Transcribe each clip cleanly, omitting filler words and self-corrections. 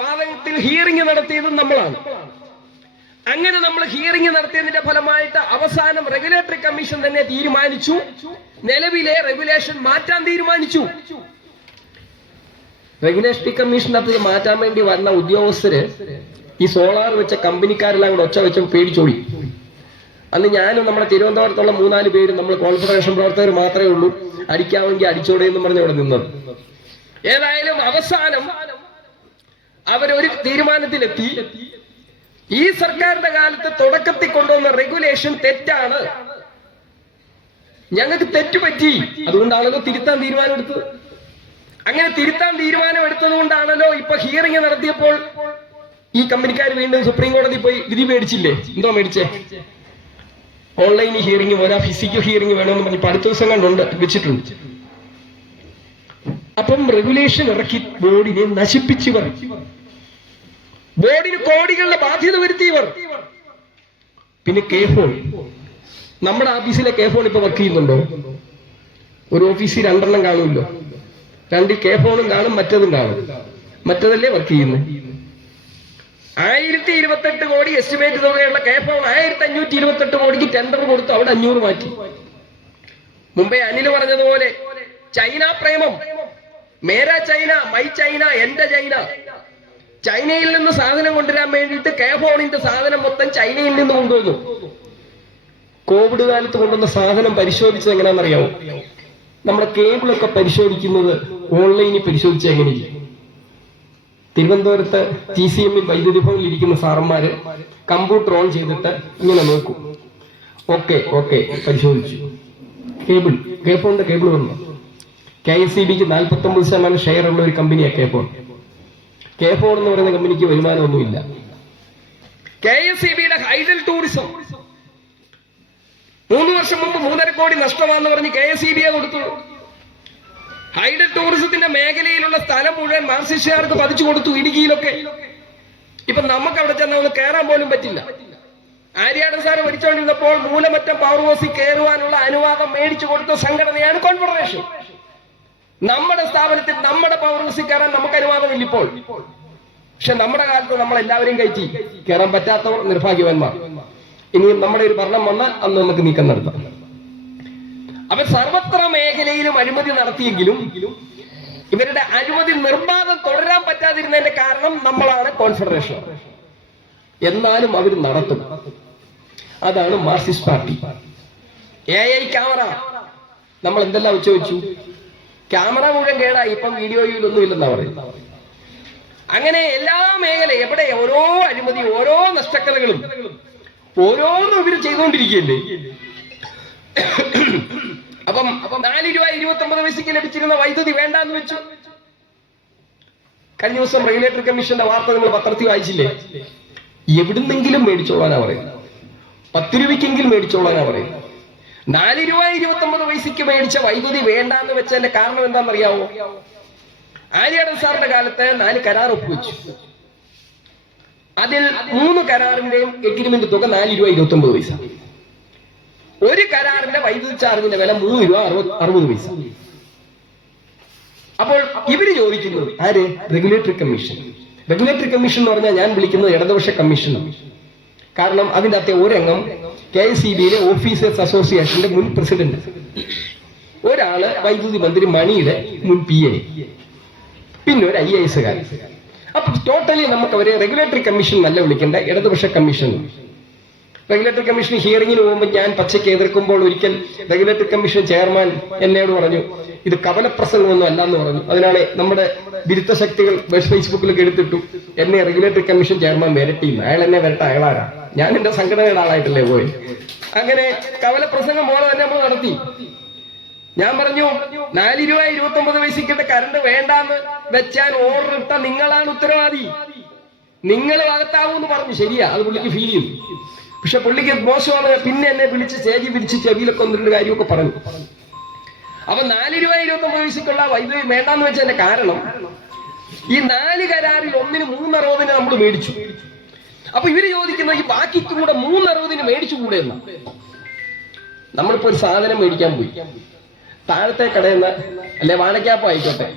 വാദത്തിൽ ഹിയറിംഗ് നടത്തിയതും നമ്മളാണ്. അങ്ങനെ നമ്മൾ ഹിയറിംഗ് നടത്തിയതിന്റെ ഫലമായിട്ട് അവസാനം റെഗുലേറ്ററി കമ്മീഷൻ തന്നെ തീരുമാനിച്ചു, നിലവിലെ റെഗുലേഷൻ മാറ്റാൻ തീരുമാനിച്ചു. റെഗുലേറ്ററി കമ്മീഷനകത്ത് മാറ്റാൻ വേണ്ടി വന്ന ഉദ്യോഗസ്ഥര് ഈ സോളാർ വെച്ച കമ്പനിക്കാരെല്ലാം കൂടെ ഒച്ച വെച്ച പേടിച്ചോടി. അന്ന് ഞാനും നമ്മുടെ തിരുവനന്തപുരത്തുള്ള 3-4 പേരും നമ്മൾ കോൺഫെഡറേഷൻ പ്രവർത്തകർ മാത്രമേ ഉള്ളൂ, അടിക്കാമെങ്കിൽ അടിച്ചോടെ എന്ന് പറഞ്ഞ് അവിടെ നിന്നത്. ഏതായാലും അവസാനം അവരൊരു തീരുമാനത്തിലെത്തി. ഈ സർക്കാരിന്റെ കാലത്ത് തുടക്കത്തിൽ കൊണ്ടുവന്ന റെഗുലേഷൻ തെറ്റാണ്, ഞങ്ങൾക്ക് തെറ്റുപറ്റി, അതുകൊണ്ടാണല്ലോ തിരുത്താൻ തീരുമാനമെടുത്തത്. അങ്ങനെ തിരുത്താൻ തീരുമാനം എടുത്തത് കൊണ്ടാണല്ലോ ഇപ്പൊ ഹിയറിംഗ് നടത്തിയപ്പോൾ ഈ കമ്പനിക്കാർ വീണ്ടും സുപ്രീം കോടതി പോയി വിധി മേടിച്ചില്ലേ. എന്തോ മേടിച്ചേ? ഓൺലൈൻ ഹിയറിംഗ് പോലെ ഫിസിക്കൽ ഹിയറിംഗ് വേണമെന്ന് പറഞ്ഞ് അടുത്ത ദിവസം കണ്ടുണ്ട് വെച്ചിട്ടുണ്ട്. അപ്പം റെഗുലേഷൻ ഇറക്കി ബോർഡിനെ നശിപ്പിച്ചവർ, ബോർഡിന് കോടികളുടെ ബാധ്യത വരുത്തിയവർ. പിന്നെ കെ ഫോൺ, നമ്മുടെ ഓഫീസിലെ കെ ഫോൺ ഇപ്പൊ വർക്ക് ചെയ്യുന്നുണ്ടോ? ഒരു ഓഫീസിൽ 2 എണ്ണം കാണുമല്ലോ, 2 കെ ഫോണും കാണും, മറ്റതും കാണും. മറ്റതല്ലേ വർക്ക് ചെയ്യുന്നത്. 1028 കോടി എസ്റ്റിമേറ്റ് തുകയുള്ള കെ ഫോൺ 1528 കോടിക്ക് ടെൻഡർ കൊടുത്തു, അവിടെ 500 മാറ്റി. മുമ്പേ അനിൽ പറഞ്ഞതുപോലെ China Premam, Mera China, my China, എന്റെ ചൈന. ചൈനയിൽ നിന്ന് സാധനം കൊണ്ടുവരാൻ വേണ്ടിയിട്ട് കെ ഫോണിന്റെ സാധനം മൊത്തം ചൈനയിൽ നിന്ന് കൊണ്ടുവന്നു. കോവിഡ് കാലത്ത് കൊണ്ടുവന്ന സാധനം പരിശോധിച്ചത് എങ്ങനെയാണെന്നറിയാമോ? നമ്മുടെ കേബിളൊക്കെ പരിശോധിക്കുന്നത് ഓൺലൈനിൽ പരിശോധിച്ച എങ്ങനെയില്ല. തിരുവനന്തപുരത്ത് TCM വൈദ്യുതി ഭവനിൽ ഇരിക്കുന്ന സാറന്മാര് കമ്പ്യൂട്ടർ ഓൺ ചെയ്തിട്ട് ഇങ്ങനെ നോക്കും. ഓക്കെ പരിശോധിച്ചു. കേബിൾ, കെ ഫോണിന്റെ കേബിൾ വന്നു. KSEBക്ക് 49% ഷെയർ ഉള്ള ഒരു കമ്പനിയാണ് കെ ഫോൺ. കെ ഫോൺ എന്ന് പറയുന്ന കമ്പനിക്ക് വരുമാനമൊന്നുമില്ല. KSEBയുടെ ഹൈഡൽ ടൂറിസം 3 വർഷം മുമ്പ് 3.5 കോടി നഷ്ടമാണെന്ന് പറഞ്ഞ് KSEBയെ കൊടുത്തു. ഹൈഡൽ ടൂറിസത്തിന്റെ മേഖലയിലുള്ള സ്ഥലം മുഴുവൻ മാർക്സിസ്റ്റുകാർക്ക് പതിച്ചു കൊടുത്തു, ഇടുക്കിയിലൊക്കെ. ഇപ്പൊ നമുക്ക് അവിടെ ചെന്നാൽ ഒന്ന് കയറാൻ പോലും പറ്റില്ല. ആര്യാടൻ സാറ് ഭരിച്ചുകൊണ്ടിരുന്നപ്പോൾ മൂലമറ്റം പവർ ഹൗസിൽ കയറുവാനുള്ള അനുവാദം മേടിച്ചു കൊടുത്ത സംഘടനയാണ് കോൺഫെഡറേഷൻ. നമ്മുടെ സ്ഥാപനത്തിൽ നമ്മുടെ പവർ ഹൗസിൽ കയറാൻ നമുക്ക് അനുവാദമില്ല ഇപ്പോൾ. പക്ഷെ നമ്മുടെ കാലത്ത് നമ്മൾ എല്ലാവരെയും കയറ്റി, കയറാൻ പറ്റാത്തവർ നിർഭാഗ്യവാന്മാർ. ഇനിയും നമ്മുടെ ഒരു ഭരണം വന്നാൽ അന്ന് നമുക്ക് നീക്കം നടത്താം. അവർ സർവത്ര മേഖലയിലും അഴിമതി നടത്തിയെങ്കിലും ഇവരുടെ അഴിമതി നിർബാധം തുടരാൻ പറ്റാതിരുന്നതിന്റെ കാരണം നമ്മളാണ് കോൺഫെഡറേഷൻ. എന്നാലും അവർ നടത്തും. അതാണ് മാർക്സിസ്റ്റ് പാർട്ടി. AI ക്യാമറ നമ്മൾ എന്തെല്ലാം വെച്ചു, ക്യാമറ മുഴുവൻ കേടായി, ഇപ്പം വീഡിയോയിലൊന്നും ഇല്ലെന്നാ പറയുന്നത്. അങ്ങനെ എല്ലാ മേഖല എവിടെ ഓരോ അഴിമതി, ഓരോ നഷ്ടക്കഥകളും ഓരോന്നും ഇവര് ചെയ്തുകൊണ്ടിരിക്കുകയല്ലേ. അപ്പം 4 രൂപ 29 പൈസയ്ക്ക് ലഭിച്ചിരുന്ന വൈദ്യുതി വേണ്ടാന്ന് വെച്ചു. കഴിഞ്ഞ ദിവസം റെഗുലേറ്ററി കമ്മീഷന്റെ വാർത്ത നിങ്ങൾ പത്രത്തിൽ വായിച്ചില്ലേ? എവിടുന്നെങ്കിലും മേടിച്ചോളാനാ പറയുന്നത്, 10 രൂപയ്ക്കെങ്കിലും മേടിച്ചോളാനാ പറയുന്നത്. 4 രൂപ 29 പൈസയ്ക്ക് മേടിച്ച വൈദ്യുതി വേണ്ടാന്ന് വെച്ചതിന്റെ കാരണം എന്താണെന്നറിയാവോ? ആര്യാടൻ സാറിന്റെ കാലത്ത് 4 കരാർ ഒപ്പുവെച്ചു. അതിൽ 3 കരാറിന്റെയും എഗ്രിമെന്റ് തുക 4 രൂപ 29 പൈസ. ഒരു കരാറിന്റെ വൈദ്യുതി ചാർജിന്റെ വില 3 രൂപ 60 പൈസ. അപ്പോൾ ഇവര് ചോദിക്കുന്നത് ആര്? Regulatory commission. റെഗുലേറ്ററി കമ്മീഷൻ എന്ന് പറഞ്ഞാൽ ഞാൻ വിളിക്കുന്നത് ഇടതുപക്ഷ കമ്മീഷൻ. കാരണം അതിന്റെ അകത്തെ ഒരംഗം KSEBയിലെ ഓഫീസേഴ്സ് അസോസിയേഷന്റെ മുൻ പ്രസിഡന്റ്, ഒരാള് വൈദ്യുതി മന്ത്രി മണിയുടെ മുൻ PA, പിന്നെ ഒരു IAS കാരൻ. അപ്പൊ ടോട്ടലി നമുക്ക് അവരെ റെഗുലേറ്ററി കമ്മീഷൻ നല്ല വിളിക്കേണ്ട, ഇടതുപക്ഷ കമ്മീഷൻ. റെഗുലേറ്ററി കമ്മീഷൻ ഹിയറിംഗിന് പോകുമ്പോൾ ഞാൻ പച്ചയ്ക്ക് എതിർക്കുമ്പോൾ ഒരിക്കൽ റെഗുലേറ്ററി കമ്മീഷൻ ചെയർമാൻ എന്നോട് പറഞ്ഞു, ഇത് കപലപ്രസംഗമൊന്നും അല്ലാന്ന് പറഞ്ഞു. അതിനാണ് നമ്മുടെ വിരുദ്ധ ശക്തികൾ ഫേസ്ബുക്കിലൊക്കെ എടുത്തിട്ടു എന്നെ റെഗുലേറ്ററി കമ്മീഷൻ ചെയർമാൻ വരട്ടിയും. അയാൾ എന്നെ വരട്ട, അയാളാരാ? ഞാൻ എന്റെ സംഘടനയുടെ ആളായിട്ടല്ലേ പോയി. അങ്ങനെ കപലപ്രസംഗം പോലെ തന്നെ നമ്മൾ നടത്തി. ഞാൻ പറഞ്ഞു 4 രൂപ 29 പൈസയ്ക്കിട്ട് കറണ്ട് വേണ്ടാന്ന് വെച്ചാൽ ഓർഡർ ഇട്ട നിങ്ങളാണ് ഉത്തരവാദി, നിങ്ങൾ അകത്താവൂന്ന് പറഞ്ഞു. ശരിയാ, അത് പുള്ളിക്ക് ഫീൽ ചെയ്തു. പക്ഷെ പുള്ളിക്ക് മോശമാണ്. പിന്നെ എന്നെ വിളിച്ച് സ്റ്റേജിൽ പിടിച്ച് ചെവിയിലൊക്കെ 1-2 കാര്യമൊക്കെ പറഞ്ഞു. അപ്പൊ 4 രൂപ 29 പൈസക്കുള്ള വൈദ്യുതി വേണ്ടാന്ന് വെച്ചതിന്റെ കാരണം ഈ 4 കരാറിൽ ഒന്നിന് 360 നമ്മൾ മേടിച്ചു. അപ്പൊ ഇവര് ചോദിക്കുന്ന ഈ ബാക്കിക്ക് കൂടെ 360 മേടിച്ചുകൂടെ എന്ന്. നമ്മളിപ്പോ ഒരു സാധനം മേടിക്കാൻ പോയി, താഴത്തെ കടയിൽ നിന്ന് അല്ലെ വാഴക്കാപ്പം ആയിക്കോട്ടെ,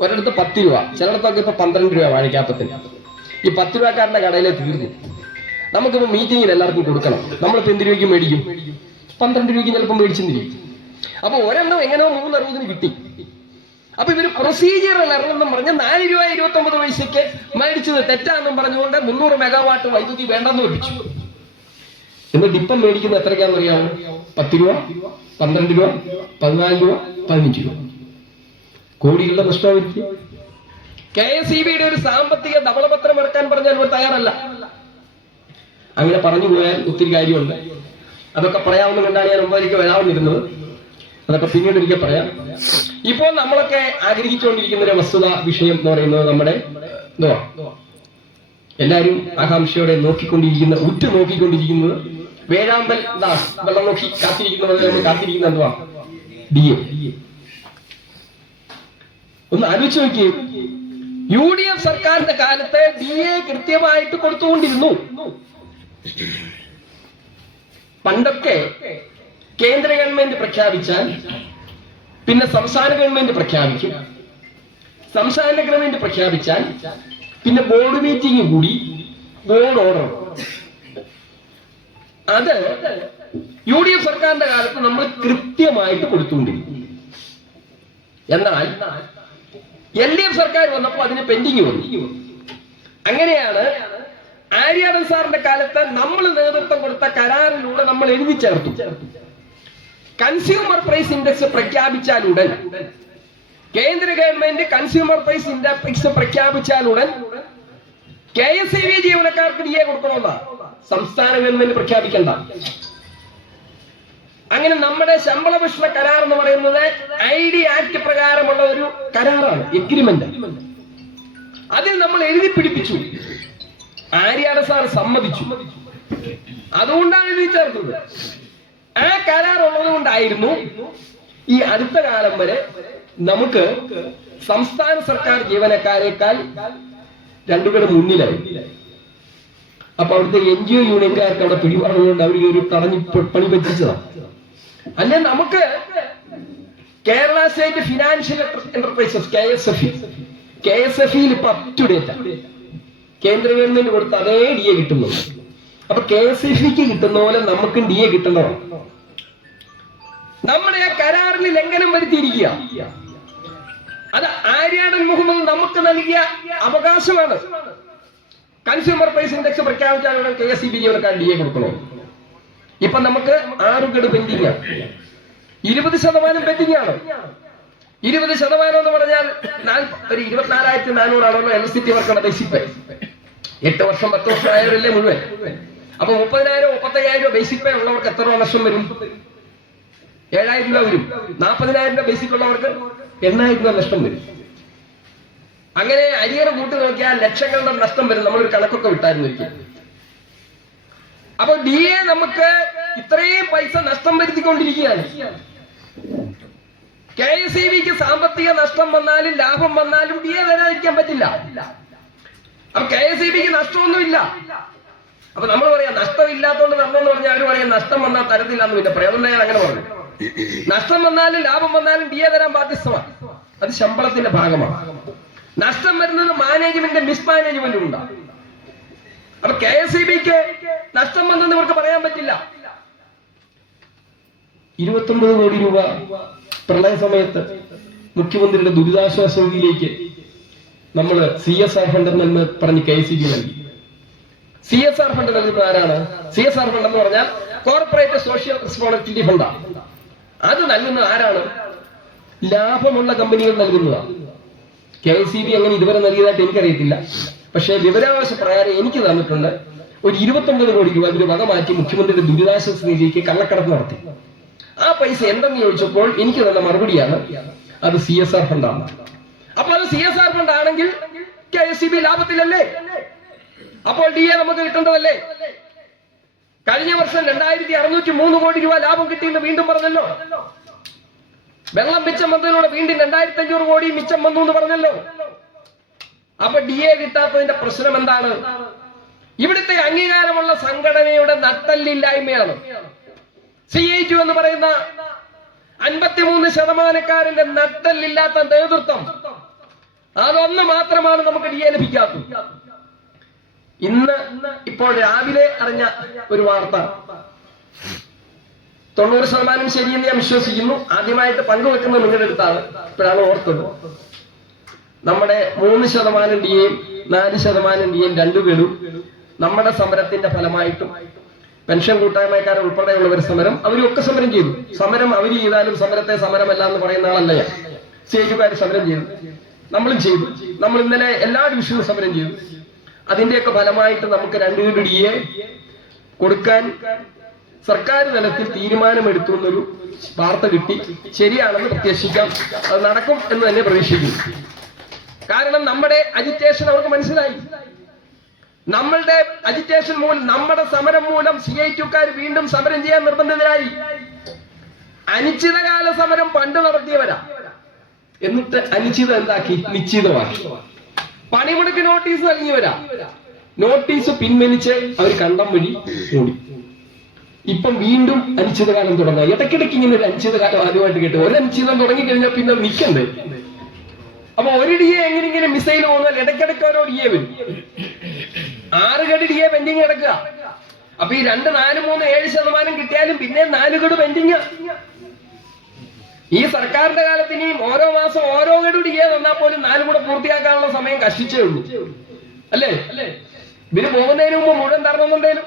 ഒരിടത്ത് 10 രൂപ, ചിലയിടത്തൊക്കെ ഇപ്പൊ 12 രൂപ വാഴയ്ക്കാപ്പത്തിന്. ഈ 10 രൂപക്കാരന്റെ കടയിലെ തീർന്നു. നമുക്കിപ്പോ മീറ്റിങ്ങിൽ എല്ലാവർക്കും കൊടുക്കണം. നമ്മളിപ്പോ എന്ത് രൂപയ്ക്ക് മേടിക്കും? 12 രൂപയ്ക്ക് ചിലപ്പോൾ മേടിച്ചെന്നിരിക്കും. അപ്പൊ ഒരെണ്ണം എങ്ങനെയോ 3.60 കിട്ടി. അപ്പൊ ഇവര് പ്രൊസീജിയറൽ എററെന്നും പറഞ്ഞ് 4 രൂപ 29 പൈസയ്ക്ക് മേടിച്ചത് തെറ്റാന്നും പറഞ്ഞുകൊണ്ട് 300 മെഗാവാട്ട് വൈദ്യുതി വേണ്ടെന്ന് വെപ്പിച്ചു. എന്നിട്ട് ഇപ്പം മേടിക്കുന്നത് എത്രയ്ക്കാന്ന് അറിയാമോ? 10 രൂപ, 12 രൂപ, 14 രൂപ, 15 രൂപ. കോടികളുടെ നഷ്ടമായിരിക്കും. KSEBയുടെ ഒരു സാമ്പത്തിക ധവളപത്രം ഇറക്കാൻ പറഞ്ഞാൽ ഇവർ തയ്യാറല്ല. അങ്ങനെ പറഞ്ഞു പോയാൽ ഒത്തിരി കാര്യമുണ്ട്. അതൊക്കെ പറയാവുന്ന കണ്ടാണ് ഞാൻ മുമ്പിലേക്ക് വരാവുന്നിരുന്നത്. അതൊക്കെ പിന്നീട് ഒരിക്കൽ പറയാം. ഇപ്പോൾ നമ്മളൊക്കെ ആഗ്രഹിച്ചുകൊണ്ടിരിക്കുന്ന ഒരു വസ്തുത വിഷയം എന്ന് പറയുന്നത് നമ്മുടെ എന്തുവാ, എല്ലാവരും ആകാംക്ഷയോടെ നോക്കിക്കൊണ്ടിരിക്കുന്ന, നോക്കിക്കൊണ്ടിരിക്കുന്നത് വേഴാമ്പൽ ദാസ് വെള്ളം നോക്കി കാത്തിരിക്കുന്നത് നമ്മൾ കാത്തിരിക്കുന്ന എന്തുവാ? DA. ഒന്ന് ആലോചിച്ച് നോക്കി. UDF സർക്കാരിന്റെ കാലത്ത് DA കൃത്യമായിട്ട് കൊടുത്തുകൊണ്ടിരുന്നു. പണ്ടൊക്കെ കേന്ദ്ര ഗവൺമെന്റ് പ്രഖ്യാപിച്ചാൽ പിന്നെ സംസ്ഥാന ഗവൺമെന്റ് പ്രഖ്യാപിക്കും, സംസ്ഥാന ഗവൺമെന്റ് പ്രഖ്യാപിച്ചാൽ പിന്നെ ബോർഡ് മീറ്റിംഗ് കൂടി ബോർഡ് ഓർഡർ. അത് UDF സർക്കാരിന്റെ കാലത്ത് നമ്മൾ കൃത്യമായിട്ട് കൊടുത്തുകൊണ്ടിരിക്കും. എന്നാൽ LDF സർക്കാർ വന്നപ്പോൾ അതിന് പെൻഡിങ് വന്നു. അങ്ങനെയാണ് ആര്യാടൻ സാറിന്റെ കാലത്ത് നമ്മൾ നേതൃത്വം കൊടുത്ത കരാറിലൂടെ നമ്മൾ എഴുതി ചേർത്തു. കൺസ്യൂമർ പ്രൈസ് ഇൻഡെക്സ് പ്രഖ്യാപിച്ചാലുടൻ, കേന്ദ്ര ഗവൺമെന്റ് കൺസ്യൂമർ പ്രൈസ് ഇൻഡെക്സ് പ്രഖ്യാപിച്ചാലുടൻ KSEB ജീവനക്കാർക്ക് DA കൊടുക്കണമെന്നാ സംസ്ഥാന ഗവൺമെന്റ് പ്രഖ്യാപിക്കണ്ട. അങ്ങനെ നമ്മുടെ ശമ്പള ഭക്ഷണ കരാർ എന്ന് പറയുന്നത് ID ആക്ട് പ്രകാരമുള്ള ഒരു കരാറാണ്, എഗ്രിമെന്റ്. അതിൽ നമ്മൾ എഴുതി പിടിപ്പിച്ചു. ആര്യാടൻ സാർ സമ്മതിച്ചു. അതുകൊണ്ടാണ് എഴുതി ചേർത്തത്. ആ കരാർ ഉള്ളത് കൊണ്ടായിരുന്നു ഈ അടുത്ത കാലം വരെ നമുക്ക് സംസ്ഥാന സർക്കാർ ജീവനക്കാരെക്കാൾ 2 കട മുന്നിലായി. അപ്പൊ അവിടുത്തെ NGO യൂണിയൻകാർക്ക് അവിടെ പിടിപാടുകൊണ്ട് അവർ ഒരു തടഞ്ഞു പണി പറ്റിച്ചതാണ്. അല്ലെ നമുക്ക് Kerala state financial enterprises KSFE ഇപ്പൊ അപ് ടു ഡേറ്റ് കേന്ദ്ര ഗവൺമെന്റ് കൊടുത്ത അതേ DA കിട്ടുന്നു. അപ്പൊ KSFEക്ക് കിട്ടുന്ന പോലെ നമുക്കും DA കിട്ടേണ്ടതാണ്. നമ്മുടെ ആ കരാറിൽ ലംഘനം വരുത്തിയിരിക്കുക. അത് ആര്യാടൻ മുഹമ്മദ് നമുക്ക് നൽകിയ അവകാശമാണ്. കൺസ്യൂമർ പ്രൈസ് ഇൻഡെക്സ് പ്രഖ്യാപിച്ചാലുള്ള KSEB ജീവനക്കാർ DA കൊടുക്കണോ? ഇപ്പൊ നമുക്ക് 6 ഗഡു പെൻഡിംഗ് ആണ്. 20% പെൻഡിംഗ് ആണ്. 20% എന്ന് പറഞ്ഞാൽ ഒരു 24,400 ആണല്ലോ എലക്ട്രിസിറ്റി വർക്കറുടെ ബേസിക് പേ. 8 വർഷം 10 വർഷം ആയവരല്ലേ മുഴുവൻ. അപ്പൊ 30,000 35,000 ബേസിക് പേ ഉള്ളവർക്ക് എത്ര രൂപ നഷ്ടം വരും? 7,000 രൂപ വരും. 40,000 രൂപ ബേസിക് ഉള്ളവർക്ക് 8,000 രൂപ നഷ്ടം വരും. അങ്ങനെ അരിയറ കൂട്ടി നോക്കിയാൽ ലക്ഷങ്ങളുടെ നഷ്ടം വരും. നമ്മളൊരു കണക്കൊക്കെ വിട്ടായിരുന്നു ഒരിക്കൽ. അപ്പൊ DA നമുക്ക് ഇത്രയും പൈസ നഷ്ടം വരുത്തിക്കൊണ്ടിരിക്കുകയാണ്. KSEBക്ക് സാമ്പത്തിക നഷ്ടം വന്നാലും ലാഭം വന്നാലും DA തരാതിരിക്കാൻ പറ്റില്ല. അപ്പൊ KSEBക്ക് നഷ്ടമൊന്നുമില്ല. അപ്പൊ നമ്മൾ പറയാം നഷ്ടമില്ലാത്തതുകൊണ്ട് തരണമെന്ന് പറഞ്ഞാൽ അവർ പറയാം നഷ്ടം വന്നാൽ തരത്തില്ലാന്ന്. പിന്നെ പ്രയോജനം ഞാൻ അങ്ങനെ പറഞ്ഞു. നഷ്ടം വന്നാലും ലാഭം വന്നാലും DA തരാൻ ബാധ്യസ്ഥമാണ്. അത് ശമ്പളത്തിന്റെ ഭാഗമാണ്. നഷ്ടം വരുന്നത് മാനേജ്മെന്റ് മിസ്മാനേജ്മെന്റും ഉണ്ടാകും. അപ്പൊ KSEBക്ക് നഷ്ടം വന്നെന്ന് ഇവർക്ക് പറയാൻ പറ്റില്ല. 29 കോടി രൂപ പ്രളയ സമയത്ത് മുഖ്യമന്ത്രിയുടെ ദുരിതാശ്വാസ നിധിയിലേക്ക് നമ്മൾ CSR ഫണ്ട് എന്ന് പറഞ്ഞ് KSEB നൽകി. CSR ഫണ്ട് നൽകുന്നത് ആരാണ്? CSR ഫണ്ട് എന്ന് പറഞ്ഞാൽ കോർപ്പറേറ്റ് സോഷ്യൽ റെസ്പോൺസിബിലിറ്റി ഫണ്ടാണ്. അത് നൽകുന്നത് ആരാണ്? ലാഭമുള്ള കമ്പനികൾ നൽകുന്നതാണ്. KSEB അങ്ങനെ ഇതുവരെ നൽകിയതായിട്ട് എനിക്കറിയത്തില്ല. പക്ഷേ വിവരാവകാശ പ്രകാരം എനിക്ക് തന്നിട്ടുണ്ട്. ഒരു 29 കോടി രൂപ ഒരു വക മാറ്റി മുഖ്യമന്ത്രിയുടെ ദുരിതാശ്വാസ നിധിയിലേക്ക് കള്ളക്കടത്ത് നടത്തി. ആ പൈസ എന്തെന്ന് ചോദിച്ചപ്പോൾ എനിക്ക് തന്ന മറുപടിയാണ് അത് CSR ഫണ്ടാണ്. അപ്പൊ അത് CSR ഫണ്ട് ആണെങ്കിൽ KSEB ലാഭത്തിലല്ലേ? അപ്പോൾ DA നമുക്ക് കിട്ടേണ്ടതല്ലേ? കഴിഞ്ഞ വർഷം 2,603 കോടി രൂപ ലാഭം കിട്ടിയെന്ന് വീണ്ടും പറഞ്ഞല്ലോ. വെള്ളം മിച്ചം വന്നതിലൂടെ വീണ്ടും 2,500 കോടി മിച്ചം വന്നു എന്ന് പറഞ്ഞല്ലോ. അപ്പൊ DA കിട്ടാത്തതിന്റെ പ്രശ്നം എന്താണ്? ഇവിടുത്തെ അംഗീകാരമുള്ള സംഘടനയുടെ നട്ടല്ലില്ലായ്മയാണ്. CITU എന്ന് പറയുന്ന 53% നട്ടല്ലില്ലാത്ത നേതൃത്വം അതൊന്ന് മാത്രമാണ് നമുക്ക് DA ലഭിക്കാത്തത്. ഇപ്പോൾ രാവിലെ അറിഞ്ഞ ഒരു വാർത്ത, 90% ശരിയെന്ന് ഞാൻ വിശ്വസിക്കുന്നു. ആദ്യമായിട്ട് പങ്കുവെക്കുന്നത് നിങ്ങളുടെ അടുത്താണ്, ഇപ്പോഴാണ് ഓർത്തത്. നമ്മുടെ 3% DAയും 4% DAയും രണ്ടുപേരും നമ്മുടെ സമരത്തിന്റെ ഫലമായിട്ടും പെൻഷൻ കൂട്ടായ്മക്കാർ ഉൾപ്പെടെയുള്ളവർ സമരം, അവരൊക്കെ സമരം ചെയ്തു. സമരം അവർ ചെയ്താലും സമരത്തെ സമരമല്ല എന്ന് പറയുന്ന ആളല്ല ഞാൻ. CITക്കാർ സമരം ചെയ്തു, നമ്മളും ചെയ്തു. നമ്മൾ ഇന്നലെ എല്ലാ ഡിവിഷനും സമരം ചെയ്തു. അതിന്റെയൊക്കെ ഫലമായിട്ട് നമുക്ക് 2 DA കൊടുക്കാൻ സർക്കാർ തലത്തിൽ തീരുമാനമെടുത്തു എന്നൊരു വാർത്ത കിട്ടി. ശരിയാണെന്ന് പ്രത്യാശിക്കാം, അത് നടക്കും എന്ന് തന്നെ പ്രതീക്ഷിക്കുന്നു. കാരണം നമ്മുടെ അജിറ്റേഷൻ അവർക്ക് മനസ്സിലായി. നമ്മളുടെ അജിറ്റേഷൻ മൂലം, നമ്മുടെ സമരം മൂലം CITക്കാർ വീണ്ടും സമരം ചെയ്യാൻ നിർബന്ധിതരായി. അനിശ്ചിതകാല സമരം പണ്ട് നടത്തിയവരാ, എന്നിട്ട് അനിശ്ചിതം എന്താക്കി? നിശ്ചിതമാക്കി. പണിമുടക്ക് നോട്ടീസ് നൽകിയവരാ, നോട്ടീസ് പിൻവലിച്ച് അവർ കണ്ടം വഴി ഓടി. ഇപ്പം വീണ്ടും അനിശ്ചിതകാലം തുടങ്ങുക. ഇടയ്ക്കിടയ്ക്ക് ഇങ്ങനെ ഒരു അനിശ്ചിതകാലം ആദ്യമായിട്ട് കേട്ടു. ഒരു അനിശ്ചിതം തുടങ്ങിക്കഴിഞ്ഞാൽ പിന്നെ നിൽക്കണ്ടേ? അപ്പൊ ഒരു DA എങ്ങനെയെങ്കിലും മിസൈൽ പോകുന്നാൽ ഇടയ്ക്കിടയ്ക്ക് ഓരോ DA വരും. 6 ഗഡു DA പെൻഡിങ് കിടക്കുക. അപ്പൊ ഈ 2, 4, 3, 7% കിട്ടിയാലും പിന്നെ 4 ഗഡു പെൻഡിങ്. ഈ സർക്കാരിന്റെ കാലത്ത് ഇനിയും ഓരോ മാസം ഓരോ ഗഡു DA തന്നാൽ പോലും 4 കൂടെ പൂർത്തിയാക്കാനുള്ള സമയം കഷ്ടിച്ചേ ഉള്ളൂ, അല്ലേ? ഇവര് പോകുന്നതിന് മുമ്പ് മുഴുവൻ തരണമെന്നുണ്ടേലും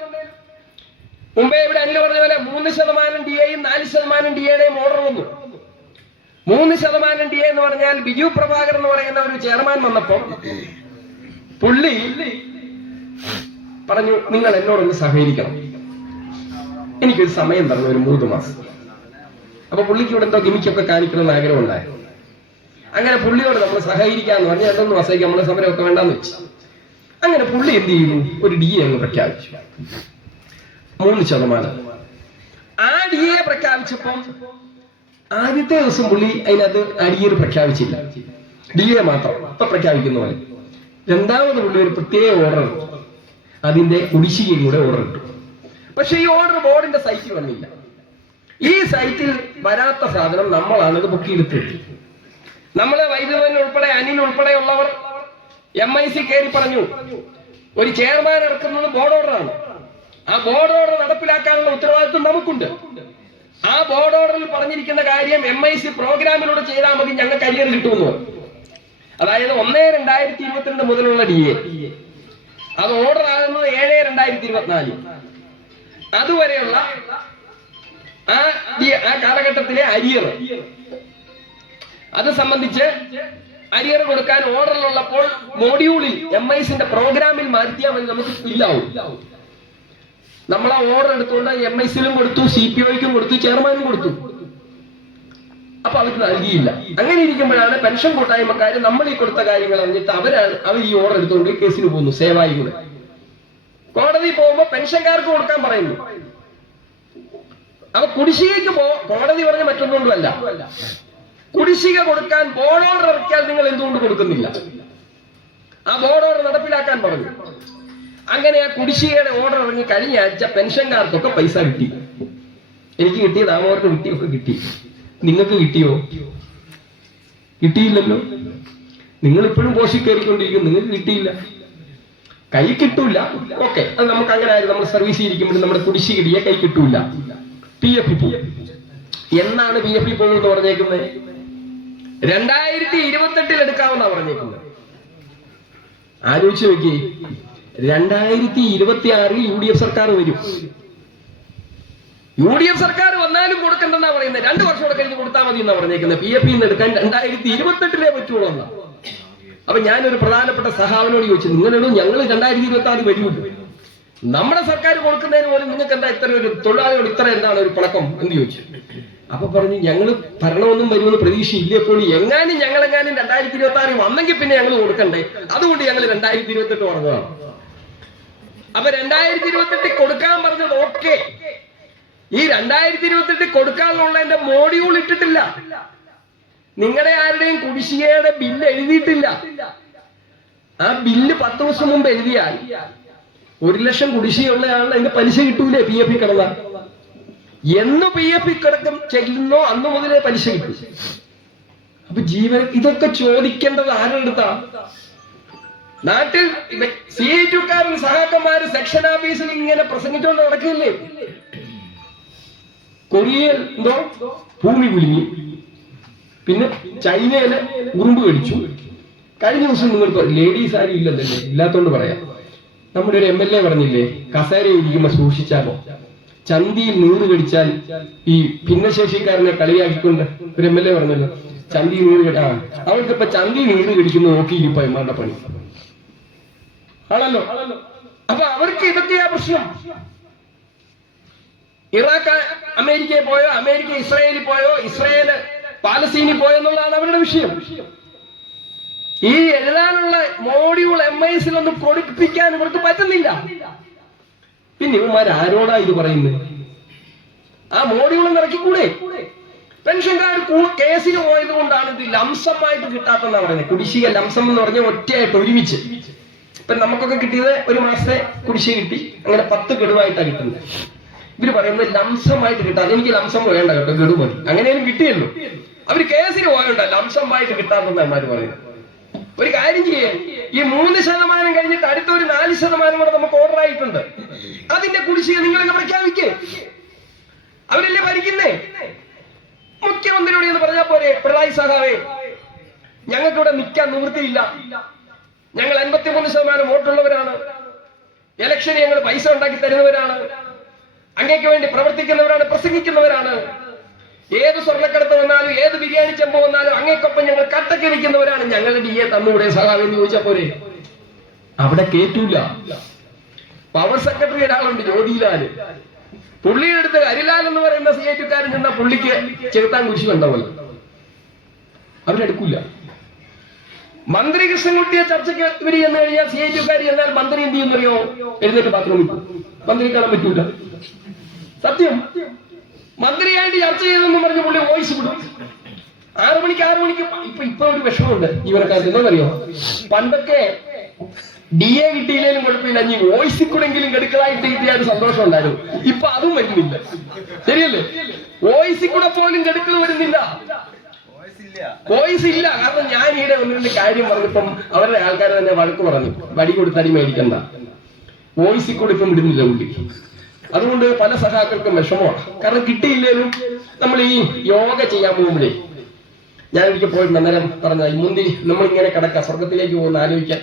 മുമ്പേ ഇവിടെ അനിൽ പറഞ്ഞ പോലെ 3% DAയും 4% DAയുടെയും ഓർഡർ വന്നു. 3% DA എന്ന് പറഞ്ഞാൽ ബിജു പ്രഭാകർ എന്ന് പറയുന്ന ഒരു ചെയർമാൻ വന്നപ്പോ പുള്ളി പറഞ്ഞു, നിങ്ങൾ എന്നോടൊന്ന് സഹകരിക്കണം, എനിക്കൊരു സമയം തരണം, ഒരു 3 മാസം. അപ്പൊ പുള്ളിക്ക് ഇവിടെ എന്തോ ഗിമിക്കൊക്കെ കാണിക്കണമെന്ന് ആഗ്രഹം ഉണ്ടായിരുന്നു. അങ്ങനെ പുള്ളിയോട് നമ്മൾ സഹകരിക്കാന്ന് പറഞ്ഞാൽ 2 മാസത്തേക്ക് നമ്മളെ സമരമൊക്കെ വേണ്ടാന്ന് വെച്ചു. അങ്ങനെ പുള്ളി എന്ത് ചെയ്തു? ഒരു DA അങ്ങ് പ്രഖ്യാപിച്ചു, 3%. ആ DA പ്രഖ്യാപിച്ചപ്പം ആദ്യത്തെ ദിവസം പുള്ളി അതിനകത്ത് അരിയർ പ്രഖ്യാപിച്ചില്ല, DA മാത്രം ഇപ്പൊ പ്രഖ്യാപിക്കുന്ന പോലെ. 2ാമത് പുള്ളി ഒരു പ്രത്യേക ഓർഡർ ഇട്ടു, അതിന്റെ കുടിശ്ശികയും കൂടെ ഓർഡർ ഇട്ടു. പക്ഷെ ഈ ഓർഡർ ബോർഡിന്റെ സൈറ്റിൽ വന്നില്ല. ഈ സൈറ്റിൽ വരാത്ത സാധനം നമ്മളാണ് ഇത് ബുക്ക് ചെയ്തിട്ട്. നമ്മള് വൈദ്യുതൻ ഉൾപ്പെടെ അനിൽ ഉൾപ്പെടെയുള്ളവർ MIC കയറി പറഞ്ഞു, ഒരു ചെയർമാൻ ഇറക്കുന്നത് ബോർഡ് ഓർഡറാണ്, ആ ബോർഡ് ഓർഡർ നടപ്പിലാക്കാനുള്ള ഉത്തരവാദിത്വം നമുക്കുണ്ട്. ആ ബോർഡ് ഓർഡറിൽ പറഞ്ഞിരിക്കുന്ന കാര്യം MIC പ്രോഗ്രാമിലൂടെ ചെയ്താൽ മതി, ഞങ്ങൾക്ക് അരിയർ കിട്ടുമെന്ന്. അതായത് 1/2022 മുതലുള്ള DA, അത് ഓർഡർ ആകുന്നത് 7/2024. അതുവരെയുള്ള ആ കാലഘട്ടത്തിലെ അരിയർ, അത് സംബന്ധിച്ച് അരിയർ കൊടുക്കാൻ ഓർഡറിലുള്ളപ്പോൾ മോഡ്യൂളിൽ MICന്റെ പ്രോഗ്രാമിൽ മാറ്റിയാൽ മതി, നമുക്ക് ഇല്ലാവും. നമ്മൾ ആ ഓർഡർ എടുത്തുകൊണ്ട് MICയിലും കൊടുത്തു, CPOയ്ക്കും കൊടുത്തു, ചെയർമാനും കൊടുത്തു. അപ്പൊ അവർക്ക് നൽകിയില്ല. അങ്ങനെ ഇരിക്കുമ്പോഴാണ് പെൻഷൻ കൂട്ടായ്മക്കാർ നമ്മൾ ഈ കൊടുത്ത കാര്യങ്ങൾ അറിഞ്ഞിട്ട് അവർ ഈ ഓർഡർ എടുത്തുകൊണ്ട് കേസിന് പോകുന്നു. സേവായി കൂടെ കോടതി പോകുമ്പോ പെൻഷൻകാർക്ക് കൊടുക്കാൻ പറയുന്നു. അപ്പൊ കുടിശ്ശികയ്ക്ക് കോടതി പറഞ്ഞ മറ്റൊന്നുകൊണ്ടുമല്ല, കുടിശ്ശിക കൊടുക്കാൻ ബോർഡ് ഓർഡർ ഇറക്കിയാൽ നിങ്ങൾ എന്തുകൊണ്ട് കൊടുക്കുന്നില്ല? ആ ബോർഡ് ഓർഡർ നടപ്പിലാക്കാൻ പറഞ്ഞു. അങ്ങനെ ആ കുടിശ്ശികയുടെ ഓർഡർ ഇറങ്ങി കഴിഞ്ഞ ആഴ്ച പെൻഷൻകാർക്കൊക്കെ പൈസ കിട്ടി. എനിക്ക് കിട്ടിയത് അവർക്ക് കിട്ടിയൊക്കെ കിട്ടി. നിങ്ങൾക്ക് കിട്ടിയോ? കിട്ടിയില്ലല്ലോ. നിങ്ങൾ ഇപ്പോഴും പോഷി കയറിക്കൊണ്ടിരിക്കും, നിങ്ങൾക്ക് കിട്ടിയില്ല, കൈ കിട്ടൂല. ഓക്കെ, അത് നമുക്ക് അങ്ങനെ ആയിരുന്നു. നമ്മൾ സർവീസ് ഇരിക്കുമ്പോൾ നമ്മുടെ കുടിശ്ശിക കിട്ടിയ കൈ കിട്ടൂല. PF എന്നാണ് PF പോകുന്നത് പറഞ്ഞേക്കുന്നത്? 2028 എടുക്കാമെന്നാ പറഞ്ഞേക്കുന്നത്. ആലോചിച്ച് നോക്കി, 2026 UDF സർക്കാർ വരും. UDF സർക്കാർ വന്നാലും കൊടുക്കണ്ടെന്നാ പറയുന്നത്. 2 വർഷം കൂടെ കഴിഞ്ഞ് കൊടുത്താൽ മതി എന്നാ പറഞ്ഞേക്കുന്നത്. PF എടുക്കാൻ 2028 പറ്റുള്ളൂ എന്നാ. അപ്പൊ ഞാനൊരു പ്രധാനപ്പെട്ട സഹാവിനോട് ചോദിച്ചു, നിങ്ങളോട് ഞങ്ങൾ 2026 വരുമല്ലോ, നമ്മുടെ സർക്കാർ കൊടുക്കുന്നതിന് പോലും നിങ്ങൾക്ക് എന്താ ഇത്ര ഒരു തൊഴിലാളിയോട് ഇത്ര എന്താണ് ഒരു പണക്കം എന്ന് ചോദിച്ചു. അപ്പൊ പറഞ്ഞു, ഞങ്ങൾ ഭരണമൊന്നും വരുമെന്ന് പ്രതീക്ഷയില്ല, ഇപ്പോൾ ഞങ്ങളെങ്ങാനും 2026 വന്നെങ്കിൽ പിന്നെ ഞങ്ങൾ കൊടുക്കണ്ടേ, അതുകൊണ്ട് ഞങ്ങൾ 2028 പറഞ്ഞതാണ്. അപ്പൊ 2028 കൊടുക്കാൻ പറഞ്ഞത് ഓക്കെ. ഈ 2028 കൊടുക്കാനുള്ള എന്റെ മോഡ്യൂൾ ഇട്ടിട്ടില്ല. നിങ്ങളുടെ ആരുടെയും കുടിശ്ശികയുടെ ബില്ല് എഴുതിയിട്ടില്ല. ആ ബില്ല് 10 ദിവസം മുമ്പ് എഴുതിയാൽ 1 ലക്ഷം കുടിശ്ശികയുള്ളയാൾ അതിന്റെ പലിശ കിട്ടൂലേ? PF കിടന്നാൽ എന്ന് PF കിടക്കും ചെല്ലുന്നോ അന്ന് മുതലേ പലിശ കിട്ടും. അപ്പൊ ഇതൊക്കെ ചോദിക്കേണ്ടത് ആരുടെ അടുത്താ? നാട്ടിൽ CIT-കാരൻ സഹാക്കന്മാര് സെക്ഷൻ ഓഫീസിൽ ഇങ്ങനെ പ്രസംഗിച്ചുകൊണ്ട് നടക്കില്ലേ? കൊറിയയിൽ ഭൂമി കുലുങ്ങി, പിന്നെ ചൈനയില് ഉറുമ്പ് കടിച്ചു. കഴിഞ്ഞ ദിവസം നിങ്ങൾ ലേഡീസ് ആരും ഇല്ലല്ലേ, ഇല്ലാത്തോണ്ട് പറയാം. നമ്മുടെ ഒരു MLA പറഞ്ഞില്ലേ, കസേരയിൽ ഇരിക്കുമ്പോ സൂക്ഷിച്ചാലോ, ചന്തിയിൽ നീറ് കടിച്ചാൽ ഈ ഭിന്നശേഷിക്കാരനെ കളിയാക്കിക്കൊണ്ട് ഒരു MLA പറഞ്ഞല്ലോ, ചന്തി നീര് അവർക്ക് ഇപ്പൊ ചന്തി നീര് കടിക്കുന്നു നോക്കിയിരിപ്പോ എമ്മാരുടെ പണി ആണല്ലോ. അപ്പൊ അവർക്ക് ഇതൊക്കെയാ പ്രശ്നം. ഇറാഖ് അമേരിക്കയിൽ പോയോ, അമേരിക്ക ഇസ്രായേലിൽ പോയോ, ഇസ്രായേല് പാലസ്തീനിൽ പോയോ എന്നുള്ളതാണ് അവരുടെ വിഷയം. ഈ എഴുതാനുള്ള മോഡ്യൂൾ MIS-ലൊന്നും കൊടുപ്പിക്കാൻ ഇവർക്ക് പറ്റുന്നില്ല. പിന്നെ ഇവന്മാർ ആരോടാ ഇത് പറയുന്നത്? ആ മോഡ്യൂൾ ഇറക്കിക്കൂടെ? പെൻഷൻകാർ കേസിന് പോയത് കൊണ്ടാണ് ഇത് ലംസമായിട്ട് കിട്ടാത്തെന്നാ പറയുന്നത്. കുടിശ്ശിക ലംസം എന്ന് പറഞ്ഞ ഒറ്റയായിട്ട് ഒരുമിച്ച്. ഇപ്പൊ നമുക്കൊക്കെ കിട്ടിയത് ഒരു മാസത്തെ കുടിശ്ശിക കിട്ടി, അങ്ങനെ 10 ഗഡുവായിട്ടാണ് കിട്ടുന്നത്. ഇവര് പറയുന്നത് ലംസമായിട്ട് കിട്ടാതെ. എനിക്ക് ലംസം വേണ്ട കേട്ടോ, ഗഡു മതി. അങ്ങനെയും കിട്ടിയല്ലോ. അവര് കേസിന് പോയോണ്ട ലംസമായിട്ട് കിട്ടാത്തെന്ന് അവന്മാര് പറയുന്നത്. ഒരു കാര്യം ചെയ്യേ, ഈ 3% കഴിഞ്ഞിട്ട് അടുത്ത ഒരു 4% കൂടെ നമുക്ക് ഓർഡർ ആയിട്ടുണ്ട്. അതിന്റെ കുടിശ്ശിക നിങ്ങളൊക്കെ പ്രഖ്യാപിക്കേ. അവരല്ലേ ഭരിക്കുന്നേ. മുഖ്യമന്ത്രിയോട് എന്ന് പറഞ്ഞാൽ പോരെ, പിണറായി സഖാവേ, ഞങ്ങൾക്കിവിടെ നിൽക്കാൻ നിവൃത്തിയില്ല, ഞങ്ങൾ 53% വോട്ടുള്ളവരാണ്, ഇലക്ഷന് ഞങ്ങൾ പൈസ ഉണ്ടാക്കി തരുന്നവരാണ്, അങ്ങേക്ക് വേണ്ടി പ്രവർത്തിക്കുന്നവരാണ്, പ്രസംഗിക്കുന്നവരാണ്, ഏത് സ്വർണ്ണക്കടത്ത് വന്നാലും ഏത് ബിരിയാണി ചെമ്പ് വന്നാലും അങ്ങേക്കൊപ്പം ഞങ്ങൾ കട്ടക്ക് നിൽക്കുന്നവരാണ്, ഞങ്ങളുടെ DA തന്നുകൂടെ സഖാവെന്ന് ചോദിച്ചാ പോരെ? അവിടെ കേറ്റൂല. പവർ സെക്രട്ടറി ഒരാളുണ്ട് ജ്യോതിലാല്, പുള്ളിയുടെ അടുത്ത് ഹരിലാൽ എന്ന് പറയുന്ന CIT-കാരൻ ചെന്ന പുള്ളിക്ക് ചെറുത്താൻ കുരിശി കണ്ടപോലെ അവരെടുക്കൂല. മന്ത്രി കൃഷ്ണൻകുട്ടിയെ ചർച്ചയ്ക്ക് ഇവര് ചെന്ന് കഴിഞ്ഞാൽ CIT-കാർ ചെന്നാൽ മന്ത്രി എന്ത് ചെയ്യുന്നറിയോ? എഴുന്നേറ്റ് ബാത്റൂമിൽ മന്ത്രി കാണാൻ പറ്റൂല. സത്യം. മന്ത്രിയായിട്ട് ചർച്ച ചെയ്തെന്ന് പറഞ്ഞ് പുള്ളി വോയിസ് വിടും. 6 മണിക്ക് ഇപ്പൊ ഒരു വിഷമമുണ്ട് ജീവനക്കാർക്ക്. എന്താണെന്നറിയോ? പണ്ടൊക്കെ DA കിട്ടിയില്ലേലും കുഴപ്പമില്ല, ഇനി വോയിസിൽ കൂടെങ്കിലും ഗഡുക്കളായിട്ട് കിട്ടിയാൽ സന്തോഷം ഉണ്ടായിരുന്നു. ഇപ്പൊ അതും വരുന്നില്ല. ശരിയല്ലേ? വോയിസിൽ കൂടെ പോലും ഗഡുക്കൾ വരുന്നില്ല. വോയിസ് ഇല്ല. കാരണം ഞാൻ ഈടെ 1-2 കാര്യം പറഞ്ഞപ്പം അവരുടെ ആൾക്കാർ തന്നെ വഴക്ക് പറഞ്ഞു, വടി കൊടുത്തടി മേടിക്കണ്ട. വോയിസിൽ കൂടെ ഇപ്പം വിടുന്നില്ല പുള്ളി. അതുകൊണ്ട് പല സഖാക്കൾക്കും വിഷമമാണ്. കാരണം കിട്ടിയില്ലേലും നമ്മൾ ഈ യോഗ ചെയ്യാൻ പോകുമ്പോഴേ, ഞാൻ ഒരിക്കൽ പോയിട്ട് അന്നേരം പറഞ്ഞ ഈ മുന്തിരി നമ്മളിങ്ങനെ കിടക്കുക, സ്വർഗത്തിലേക്ക് പോകുന്ന ആലോചിക്കാൻ,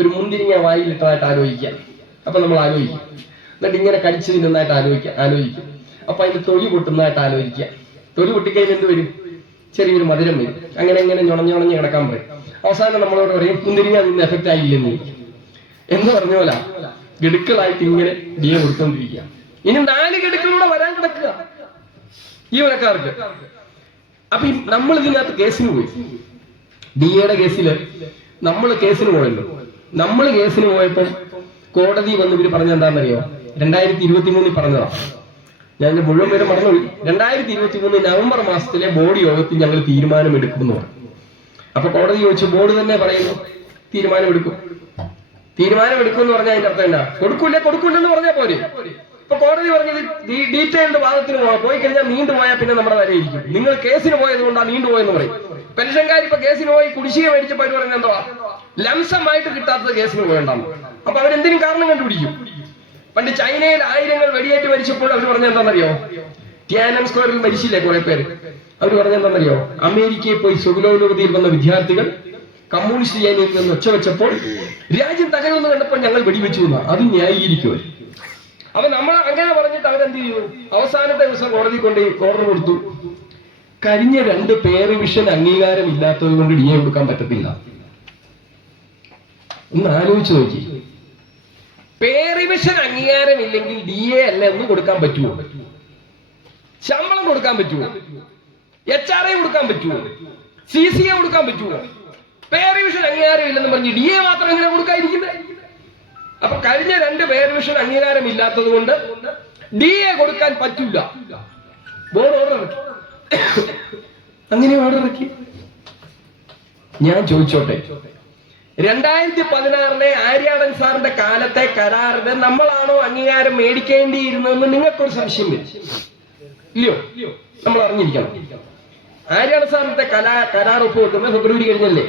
ഒരു മുന്തിരിങ്ങ വായിലിട്ടതായിട്ട് ആലോചിക്കാം. അപ്പൊ നമ്മൾ ആലോചിക്കും. എന്നിട്ട് ഇങ്ങനെ കടിച്ചു നിന്നതായിട്ട് ആലോചിക്കും. അപ്പൊ അതിന്റെ തൊലി പൊട്ടുന്നതായിട്ട് ആലോചിക്കുക. തൊലി പൊട്ടിക്കഴിഞ്ഞ് എന്ത് വരും? ചെറിയൊരു മധുരം വരും. അങ്ങനെ ഞുണഞ്ഞുണഞ്ഞ് കിടക്കാൻ പറയും. അവസാനം നമ്മളോട് പറയും മുന്തിരിങ്ങ അതിന് എഫക്റ്റ് ആയില്ലെന്ന്. എന്ന് പറഞ്ഞ പോലെ ഗഡുക്കളായിട്ട് ഇങ്ങനെ DA കൊടുത്തോണ്ടിരിക്കുക. ഇനി 4 ഗഡുക്കളൂടെ വരാൻ കിടക്കുക ജീവനക്കാർക്ക്. അപ്പൊ നമ്മൾ ഇതിനകത്ത് കേസിന് പോയി. DA-യുടെ കേസില് നമ്മൾ കേസിന് പോയല്ലോ. നമ്മൾ കേസിന് പോയപ്പോൾ കോടതി വന്ന് ഇവര് പറഞ്ഞ എന്താണെന്നറിയോ? 2023 പറഞ്ഞതാ. ഞാൻ മുഴുവൻ പേര് മറന്നുപോയി. 2023 നവംബർ മാസത്തിലെ ബോർഡ് യോഗത്തിൽ ഞങ്ങൾ തീരുമാനമെടുക്കുന്നു. അപ്പൊ കോടതി ചോദിച്ചു, ബോർഡ് തന്നെ പറയുന്നു തീരുമാനമെടുക്കും എന്ന് പറഞ്ഞാൽ അതിന്റെ അർത്ഥം എന്നാ? കൊടുക്കൂലെന്ന് പറഞ്ഞാൽ പോരെ. ഇപ്പൊ കോടതി പറഞ്ഞത് ഡീറ്റെയിൽഡ് വാദത്തിന് പോയി കഴിഞ്ഞാൽ നീണ്ടുപോയാൽ പിന്നെ നമ്മുടെ വരെയിരിക്കും. നിങ്ങൾ കേസിന് പോയത് കൊണ്ടാണ് നീണ്ടുപോയെന്ന് പറയും. പെൻഷൻകാർ ഇപ്പൊ കേസിന് പോയി കുടിശ്ശിക മേടിച്ചപ്പോൾ അവർ പറഞ്ഞ എന്താ? ലംസമായിട്ട് കിട്ടാത്തത് കേസിന് പോയണ്ടാണ്. അപ്പൊ അവരെന്തിനും കാരണം കണ്ടുപിടിക്കും. പണ്ട് ചൈനയിൽ 1000 വെടിയേറ്റ് മരിച്ചപ്പോൾ അവർ പറഞ്ഞ എന്താണെന്നറിയോ? ടിയാനൻ സ്ക്വയറിൽ മരിച്ചില്ലേ കുറെ പേര്. അവർ പറഞ്ഞ എന്താണെന്നറിയോ? അമേരിക്കയിൽ പോയി സുഗലോലുപതിയിൽ വന്ന വിദ്യാർത്ഥികൾ കമ്മ്യൂണിസ്റ്റ് ചൈനയിൽ നിന്ന് ഒച്ച വെച്ചപ്പോൾ രാജ്യം തകരുമെന്ന് കണ്ടപ്പോൾ ഞങ്ങൾ വെടിവെച്ചു എന്നാ. അത് ന്യായീകരിക്കുമോ? അപ്പൊ നമ്മൾ അങ്ങനെ പറഞ്ഞിട്ട് അവരെന്ത് ചെയ്തു? അവസാനത്തെ ദിവസം കോടതി കൊണ്ട് ഓർഡർ കൊടുത്തു, കഴിഞ്ഞ 2 പേ റിവിഷൻ അംഗീകാരം ഇല്ലാത്തത് കൊണ്ട് DA കൊടുക്കാൻ പറ്റത്തില്ല. ഒന്ന് ആലോചിച്ച് നോക്കി. പേ റിവിഷൻ അംഗീകാരം ഇല്ലെങ്കിൽ DA അല്ല എന്ന് കൊടുക്കാൻ പറ്റുമോ? ശമ്പളം കൊടുക്കാൻ പറ്റുമോ? HRA കൊടുക്കാൻ പറ്റുമോ? CCA കൊടുക്കാൻ പറ്റുമോ? പേ റിവിഷൻ അംഗീകാരം ഇല്ലെന്ന് പറഞ്ഞ് DA മാത്രം എങ്ങനെ കൊടുക്കാതിരിക്കുന്നത്? അപ്പൊ കഴിഞ്ഞ 2 പേ റിവിഷൻ അംഗീകാരം ഇല്ലാത്തത് കൊണ്ട് DA കൊടുക്കാൻ പറ്റില്ല. ബോർഡ് ഓർഡർ ഇറക്കി. അങ്ങനെ ഓർഡർ ഇറക്കി. ഞാൻ ചോദിച്ചോട്ടെ, 2016 ആര്യാടൻ സാറിന്റെ കാലത്തെ കരാറിന് നമ്മളാണോ അംഗീകാരം മേടിക്കേണ്ടിയിരുന്നതെന്ന് നിങ്ങൾക്കൊരു സംശയം വരും ഇല്ലയോ? നമ്മൾ അറിഞ്ഞിരിക്കണം. ആര്യാണ് സാറിന്റെ കരാർ ഒപ്പുവെക്കുന്നത് ഫെബ്രുവരി കഴിഞ്ഞല്ലേ?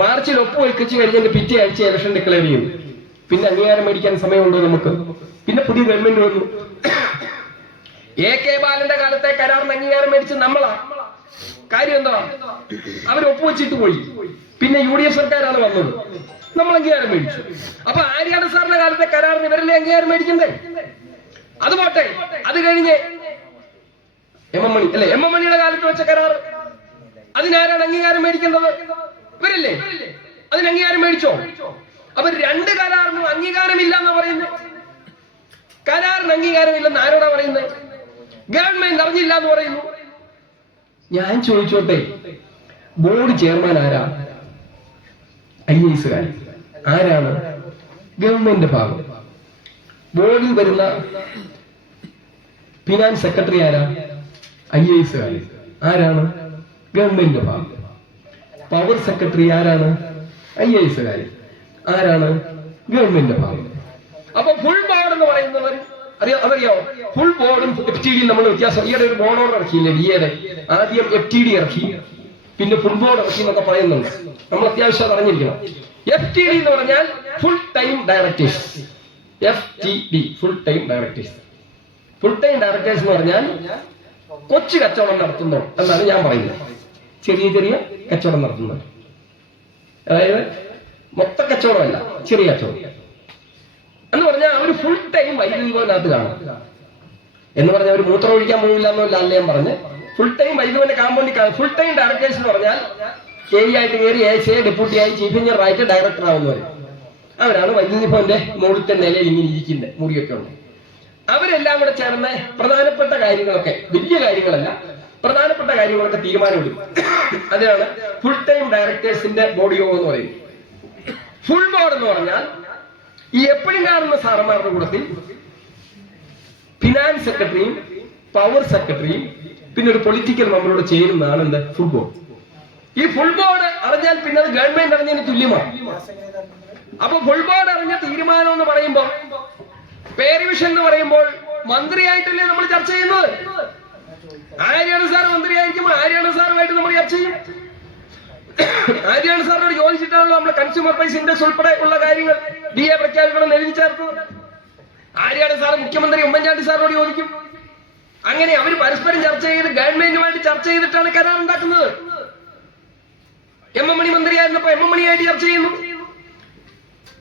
മാർച്ചിൽ ഒപ്പുവെച്ച് കഴിഞ്ഞതിന്റെ പിറ്റേ ആഴ്ച ഇലക്ഷൻ ഡിക്ലെയർ ചെയ്തു. പിന്നെ അംഗീകാരം മേടിക്കാൻ സമയമുണ്ടോ നമുക്ക്? പിന്നെ പുതിയ ഗവൺമെന്റ് വന്നു. AK ബാലന്റെ കാലത്തെ കരാറിന് അംഗീകാരം മേടിച്ച് നമ്മളാ. കാര്യം എന്താ? അവർ ഒപ്പുവെച്ചിട്ട് പോയി. പിന്നെ UDF സർക്കാരാണ് വന്നത്, നമ്മൾ അംഗീകാരം മേടിച്ചു. അപ്പൊ ആര്യാണ് സാറിന്റെ കാലത്തെ കരാറിന് ഇവരല്ലേ അംഗീകാരം മേടിക്കണ്ടേ? അത് പോട്ടെ, അത് കഴിഞ്ഞ് MM മണി അല്ലെ, MM മണിയുടെ കാലത്ത് വെച്ച കരാർ, അതിനാരാണ് അംഗീകാരം മേടിക്കേണ്ടത്? ഇവരല്ലേ. അതിന് അംഗീകാരം മേടിച്ചോ? അപ്പൊ രണ്ട് കരാറിനും അംഗീകാരമില്ല എന്നാ പറയുന്നത്. കരാറിന് അംഗീകാരമില്ലെന്ന് ആരോടാ പറയുന്നത്? ഗവൺമെന്റ് അറിഞ്ഞില്ല എന്ന് പറയുന്നു. ഞാൻ ചോദിച്ചോട്ടെ, ബോർഡ് ചെയർമാൻ ആരാ? IAS കാരൻ. ആരാണ്? ഗവൺമെന്റിന്റെ ഭാഗം. ബോർഡിൽ വരുന്ന ഫിനാൻസ് സെക്രട്ടറി ആരാ? IAS കാരൻ. ആരാണ്? ഗവൺമെന്റിന്റെ ഭാഗം. പവർ സെക്രട്ടറി ആരാണ്? IAS കാരൻ. ആരാണ്? ഗവൺമെന്റിന്റെ ഭാഗം. അപ്പൊ ഫുൾ ബോർഡ് എന്ന് പറയുന്നവർ അതറിയോ? ഫുൾ ബോർഡും FTD നമ്മൾ വ്യത്യാസം. ഈയിടെ ഒരു ബോർഡ് ഓർഡർ ഇറക്കിയില്ലേ? ഈയിടെ ആദ്യം FTD ഇറക്കി, പിന്നെ ഫുൾ ബോർഡ് ഇറക്കി എന്നൊക്കെ പറയുന്നുണ്ട്. നമ്മൾ അത്യാവശ്യം അത് അറിഞ്ഞിരിക്കണം. FTD എന്ന് പറഞ്ഞാൽ full time directors. FTD full time directors. Full time directors എന്ന് പറഞ്ഞാൽ കൊച്ചു കച്ചവടം നടത്തുന്നു എന്നാണ് ഞാൻ പറയുന്നത്. ചെറിയ ചെറിയ കച്ചവടം നടത്തുന്നത്, അതായത് മൊത്ത കച്ചവടമല്ല, ചെറിയ കച്ചവടം എന്ന് പറഞ്ഞാൽ അവർ ഫുൾ ടൈം വൈദ്യുതി ഭവനകത്ത് കാണും. എന്ന് പറഞ്ഞാൽ അവർ മൂത്രം ഒഴിക്കാൻ പോകില്ല എന്നല്ല അല്ല ഞാൻ പറഞ്ഞ്. ഫുൾ ടൈം വൈദ്യുതി കാമ്പൗണ്ടിൽ കാണും. ഫുൾ ടൈം ഡയറക്ടേഴ്സ് എന്ന് പറഞ്ഞാൽ KE ആയിട്ട് കയറി ASA ഡെപ്യൂട്ടി ആയി ചീഫ് എഞ്ചിനീയർ ആയിട്ട് ഡയറക്ടർ ആവുന്നവർ. അവരാണ് വൈദ്യുതി ഭവന്റെ മുകളിലത്തെ നിലയിൽ ഇങ്ങനെ ഇരിക്കുന്നത്, മുറിയൊക്കെ ഉണ്ട്. അവരെല്ലാം കൂടെ ചേർന്ന് പ്രധാനപ്പെട്ട കാര്യങ്ങളൊക്കെ, വലിയ കാര്യങ്ങളല്ല, പ്രധാനപ്പെട്ട കാര്യങ്ങളൊക്കെ തീരുമാനമെടുക്കും. അതിനാണ് ഫുൾ ടൈം ഡയറക്ടേഴ്സിന്റെ ബോർഡ് യോഗം എന്ന് പറയുന്നത്. ഫുൾ ബോർഡ് എന്ന് പറഞ്ഞാൽ ഈ എപ്പോഴും കാണുന്ന സാറന്മാരുടെ കൂട്ടത്തിൽ ഫിനാൻസ് സെക്രട്ടറിയും പവർ സെക്രട്ടറിയും പിന്നെ ഒരു പൊളിറ്റിക്കൽ മെമ്പറോട് ചേരുന്നതാണ് എന്ത്? Full board. ഈ ഫുൾ ബോർഡ് അറിഞ്ഞാൽ പിന്നെ അത് ഗവൺമെന്റ് അറിഞ്ഞതിന് തുല്യമാണ്. അപ്പൊ ഫുൾ ബോർഡ് അറിഞ്ഞ തീരുമാനം എന്ന് പറയുമ്പോൾ, പേ റിവിഷൻ എന്ന് പറയുമ്പോൾ മന്ത്രിയായിട്ടല്ലേ നമ്മൾ ചർച്ച ചെയ്യുന്നത്. ആര്യാണ് സാർ മന്ത്രിയായിരിക്കുമ്പോൾ ആര്യാണ് സാറുമായിട്ട് നമ്മൾ ചർച്ച ചെയ്യും. ആര്യാണ് സാറിനോട് ചോദിച്ചിട്ടാണല്ലോ നമ്മൾ കൺസ്യൂമർ പ്രൈസ് ഇൻഡെക്സ് ഉൾപ്പെടെ ഉള്ള കാര്യങ്ങൾ DA പ്രഖ്യാപിക്കണം എഴുതി ചേർത്തത്. ആര്യാണ് സാർ മുഖ്യമന്ത്രി ഉമ്മൻചാണ്ടി സാറിനോട് ചോദിക്കും. അങ്ങനെ അവർ പരസ്പരം ചർച്ച ചെയ്ത് ഗവൺമെന്റുമായിട്ട് ചർച്ച ചെയ്തിട്ടാണ് കരാർ ഉണ്ടാക്കുന്നത്. MM മണി മന്ത്രിയായിരുന്നപ്പോ MM മണിയായിട്ട് ചർച്ച ചെയ്യുന്നു.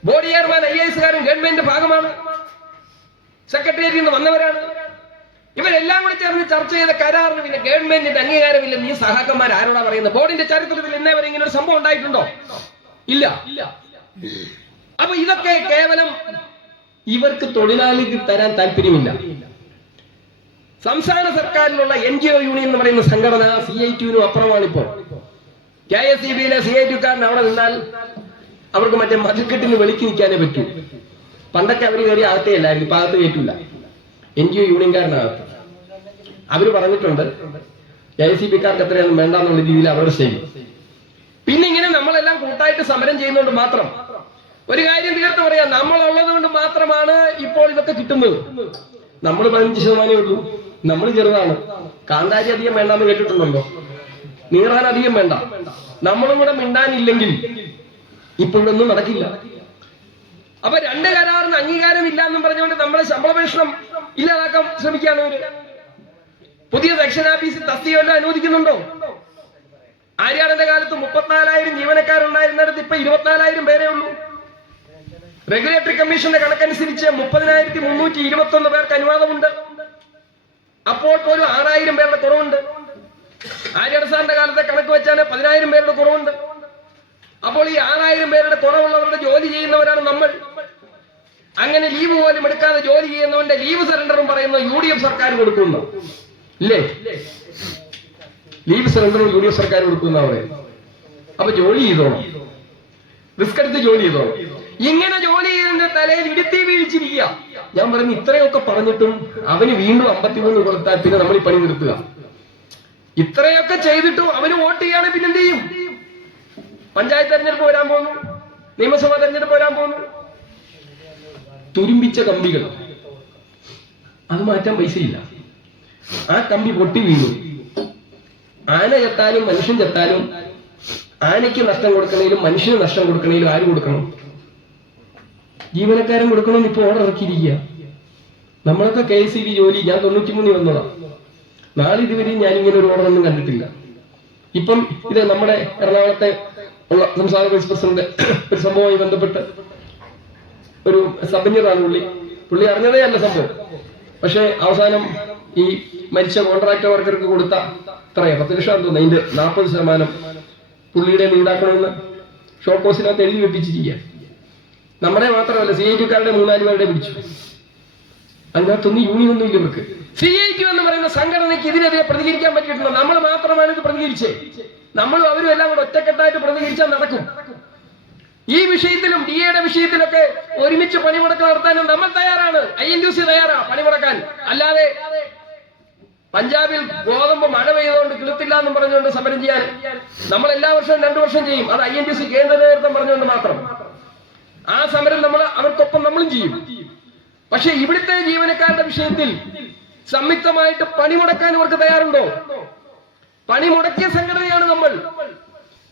ബോർഡ് ചെയർമാൻ IAS കാരൻ ഗവൺമെന്റിന്റെ ഭാഗമാണ്, സെക്രട്ടേറിയറ്റിൽ നിന്ന് വന്നവരാണ്. ഇവരെല്ലാം കൂടി ചേർന്ന് ചർച്ച ചെയ്ത കരാറിന് പിന്നെ ഗവൺമെന്റിന്റെ അംഗീകാരമില്ലെന്ന് ഈ സഹാക്കന്മാർ ആരോടാ പറയുന്നത്? ബോർഡിന്റെ ചരിത്രത്തിൽ ഇന്നേ വരെ ഇങ്ങനെ ഒരു സംഭവം ഉണ്ടായിട്ടുണ്ടോ? ഇല്ല. അപ്പൊ ഇതൊക്കെ കേവലം ഇവർക്ക് തൊഴിലാളിക്ക് തരാൻ താല്പര്യമില്ല. സംസ്ഥാന സർക്കാരിലുള്ള NGO യൂണിയൻ എന്ന് പറയുന്ന സംഘടന CITU അപ്പുറമാണിപ്പോ. KSEB-യിലെ CITU-കാരൻ അവിടെ നിന്നാൽ അവർക്ക് മറ്റേ മതിൽക്കെട്ടിന് വെളിക്ക് നിൽക്കാനേ പറ്റൂ. പണ്ടൊക്കെ അവർ കയറി അകത്തേയല്ലായിരുന്നു, ഇപ്പൊ അകത്ത് കയറ്റൂല. NGO യൂണിയൻകാരനകത്ത് അവര് പറഞ്ഞിട്ടുണ്ട് KSEB-ക്കാർക്ക് എത്രയൊന്നും വേണ്ടെന്നുള്ള രീതിയിൽ അവരുടെ ശൈലി. പിന്നെ ഇങ്ങനെ നമ്മളെല്ലാം കൂട്ടായിട്ട് സമരം ചെയ്യുന്നതുകൊണ്ട് മാത്രം ഒരു കാര്യം തീർത്ത് പറയാം, നമ്മളുള്ളത് കൊണ്ട് മാത്രമാണ് ഇപ്പോൾ ഇതൊക്കെ കിട്ടുന്നത്. നമ്മൾ 15% ഉള്ളൂ, നമ്മൾ ചെറുതാണ്. കാന്താരി അധികം വേണ്ടാന്ന് കേട്ടിട്ടുണ്ടല്ലോ, നീറാൻ അധികം വേണ്ട. നമ്മളും കൂടെ മിണ്ടാനില്ലെങ്കിൽ ഇപ്പോഴൊന്നും നടക്കില്ല. അപ്പൊ രണ്ട് കരാറിന് അംഗീകാരം ഇല്ല എന്നും പറഞ്ഞുകൊണ്ട് നമ്മളെ ശമ്പളപേക്ഷണം ഇല്ലാതാക്കാൻ ശ്രമിക്കുകയാണ് ഇവര്. പുതിയ സെക്ഷൻ ഓഫീസിൽ തസ്തികയെല്ലാം അനുവദിക്കുന്നുണ്ടോ? ആര്യാടന്റെ കാലത്ത് 34,000 ജീവനക്കാരുണ്ടായിരുന്നിടത്ത് ഇപ്പൊ 24,000 പേരേ ഉള്ളൂ. റെഗുലേറ്ററി കമ്മീഷന്റെ കണക്കനുസരിച്ച് 30,321 പേർക്ക് അനുവാദമുണ്ട്. അപ്പോൾ പോലും 6,000 പേരുടെ കുറവുണ്ട്. ആര്യാട സാറിന്റെ കാലത്തെ കണക്ക് വെച്ചാൽ 10,000 പേരുടെ കുറവുണ്ട്. അപ്പോൾ ഈ 6,000 പേരുടെ കുറവുള്ളവരുടെ ജോലി ചെയ്യുന്നവരാണ് നമ്മൾ. അങ്ങനെ ലീവ് പോലും എടുക്കാതെ ജോലി ചെയ്യുന്നവന്റെ ലീവ് സറണ്ടറും പറയുന്ന UDF സർക്കാർ കൊടുക്കുന്നു. ഇല്ലേ? ലീവ് സറണ്ടറും UDF സർക്കാർ കൊടുക്കുന്ന പറയുന്നത്. അപ്പൊ ജോലി ചെയ്തോണം, റിസ്ക് എടുത്ത് ജോലി ചെയ്തോണം. ഇങ്ങനെ ജോലി ചെയ്തതിന്റെ തലയിൽ ഇടുത്തി വീഴ്ചിരിക്കുക. ഞാൻ പറഞ്ഞു ഇത്രയൊക്കെ പറഞ്ഞിട്ടും അവന് വീണ്ടും 53 കൊടുത്താൽ പിന്നെ നമ്മൾ ഈ പണി നിർത്തുക. ഇത്രയൊക്കെ ചെയ്തിട്ടും അവന് വോട്ട് ചെയ്യാണ്, പിന്നെ എന്ത് ചെയ്യും? പഞ്ചായത്ത് തെരഞ്ഞെടുപ്പ് വരാൻ പോകുന്നു, നിയമസഭാ തെരഞ്ഞെടുപ്പ് വരാൻ പോകുന്നു. തുരുമ്പിച്ച കമ്പികൾ, അത് മാറ്റാൻ പൈസയില്ല. ആ കമ്പി പൊട്ടി വീണു, ആന ചത്താലും മനുഷ്യൻ ചത്താലും ആനയ്ക്ക് നഷ്ടം കൊടുക്കണേലും മനുഷ്യന് നഷ്ടം കൊടുക്കണേലും ആര് കൊടുക്കണം? ജീവനക്കാരൻ കൊടുക്കണമെന്ന് ഇപ്പൊ ഓർഡർ ഇറക്കിയിരിക്കുക. നമ്മളൊക്കെ KSEB ജോലി, ഞാൻ 93 വന്നതാ. നാളെ ഇതുവരെയും ഞാനിങ്ങനെ ഒരു ഓർഡർ ഒന്നും കണ്ടിട്ടില്ല. ഇപ്പം ഇത് നമ്മുടെ എറണാകുളത്തെ ഉള്ള സംസ്ഥാന വൈസ് പ്രസിഡന്റ് ഒരു സംഭവവുമായി ബന്ധപ്പെട്ട് ഒരു സബ് എഞ്ചിനീയറാണ് പുള്ളി അറിഞ്ഞതേ അല്ല സംഭവം. പക്ഷെ അവസാനം ഈ മരിച്ച കോൺട്രാക്ടർ വർക്കർക്ക് കൊടുത്ത എത്രയാ 10 ലക്ഷം തോന്നുന്നു, അതിന്റെ 40% പുള്ളിയുടെ ഈടാക്കണമെന്ന് ഷോർട്ട് കോഴ്സിനകത്ത് എഴുതി വെപ്പിച്ചിരിക്കുക. നമ്മുടെ മാത്രമല്ല, CIT-കാരുടെ 3-4 പേരുടെ പിടിച്ചു. അതിനകത്തൊന്നും യൂണിയൻ ഒന്നും ഇല്ല ഇവർക്ക്. CIT എന്ന് പറയുന്ന സംഘടനയ്ക്ക് ഇതിനെതിരെ പ്രതികരിക്കാൻ പറ്റിയിട്ടുണ്ട്. നമ്മൾ മാത്രമാണ് ഇത് പ്രതികരിച്ചേ. നമ്മളും അവരും എല്ലാം കൂടെ ഒറ്റക്കെട്ടായിട്ട് പ്രതികരിച്ചാൽ നടക്കും. ഈ വിഷയത്തിലും DA-യുടെ വിഷയത്തിലൊക്കെ ഒരുമിച്ച് പണിമുടക്ക് നടത്താനും നമ്മൾ തയ്യാറാണ്. INTUC തയ്യാറാ പണിമുടക്കാൻ. അല്ലാതെ പഞ്ചാബിൽ ഗോതമ്പ് മഴ പെയ്തുകൊണ്ട് കിളുത്തില്ല എന്നും പറഞ്ഞുകൊണ്ട് സമരം ചെയ്യാൻ നമ്മൾ എല്ലാ വർഷവും 2 വർഷം ചെയ്യും. അത് INTUC കേന്ദ്ര നേതൃത്വം പറഞ്ഞുകൊണ്ട് മാത്രം. ആ സമരം അവർക്കൊപ്പം നമ്മളും ചെയ്യും. പക്ഷെ ഇവിടുത്തെ ജീവനക്കാരുടെ വിഷയത്തിൽ സംയുക്തമായിട്ട് പണിമുടക്കാൻ അവർക്ക് തയ്യാറുണ്ടോ? പണിമുടക്കിയ സംഘടനയാണ് നമ്മൾ.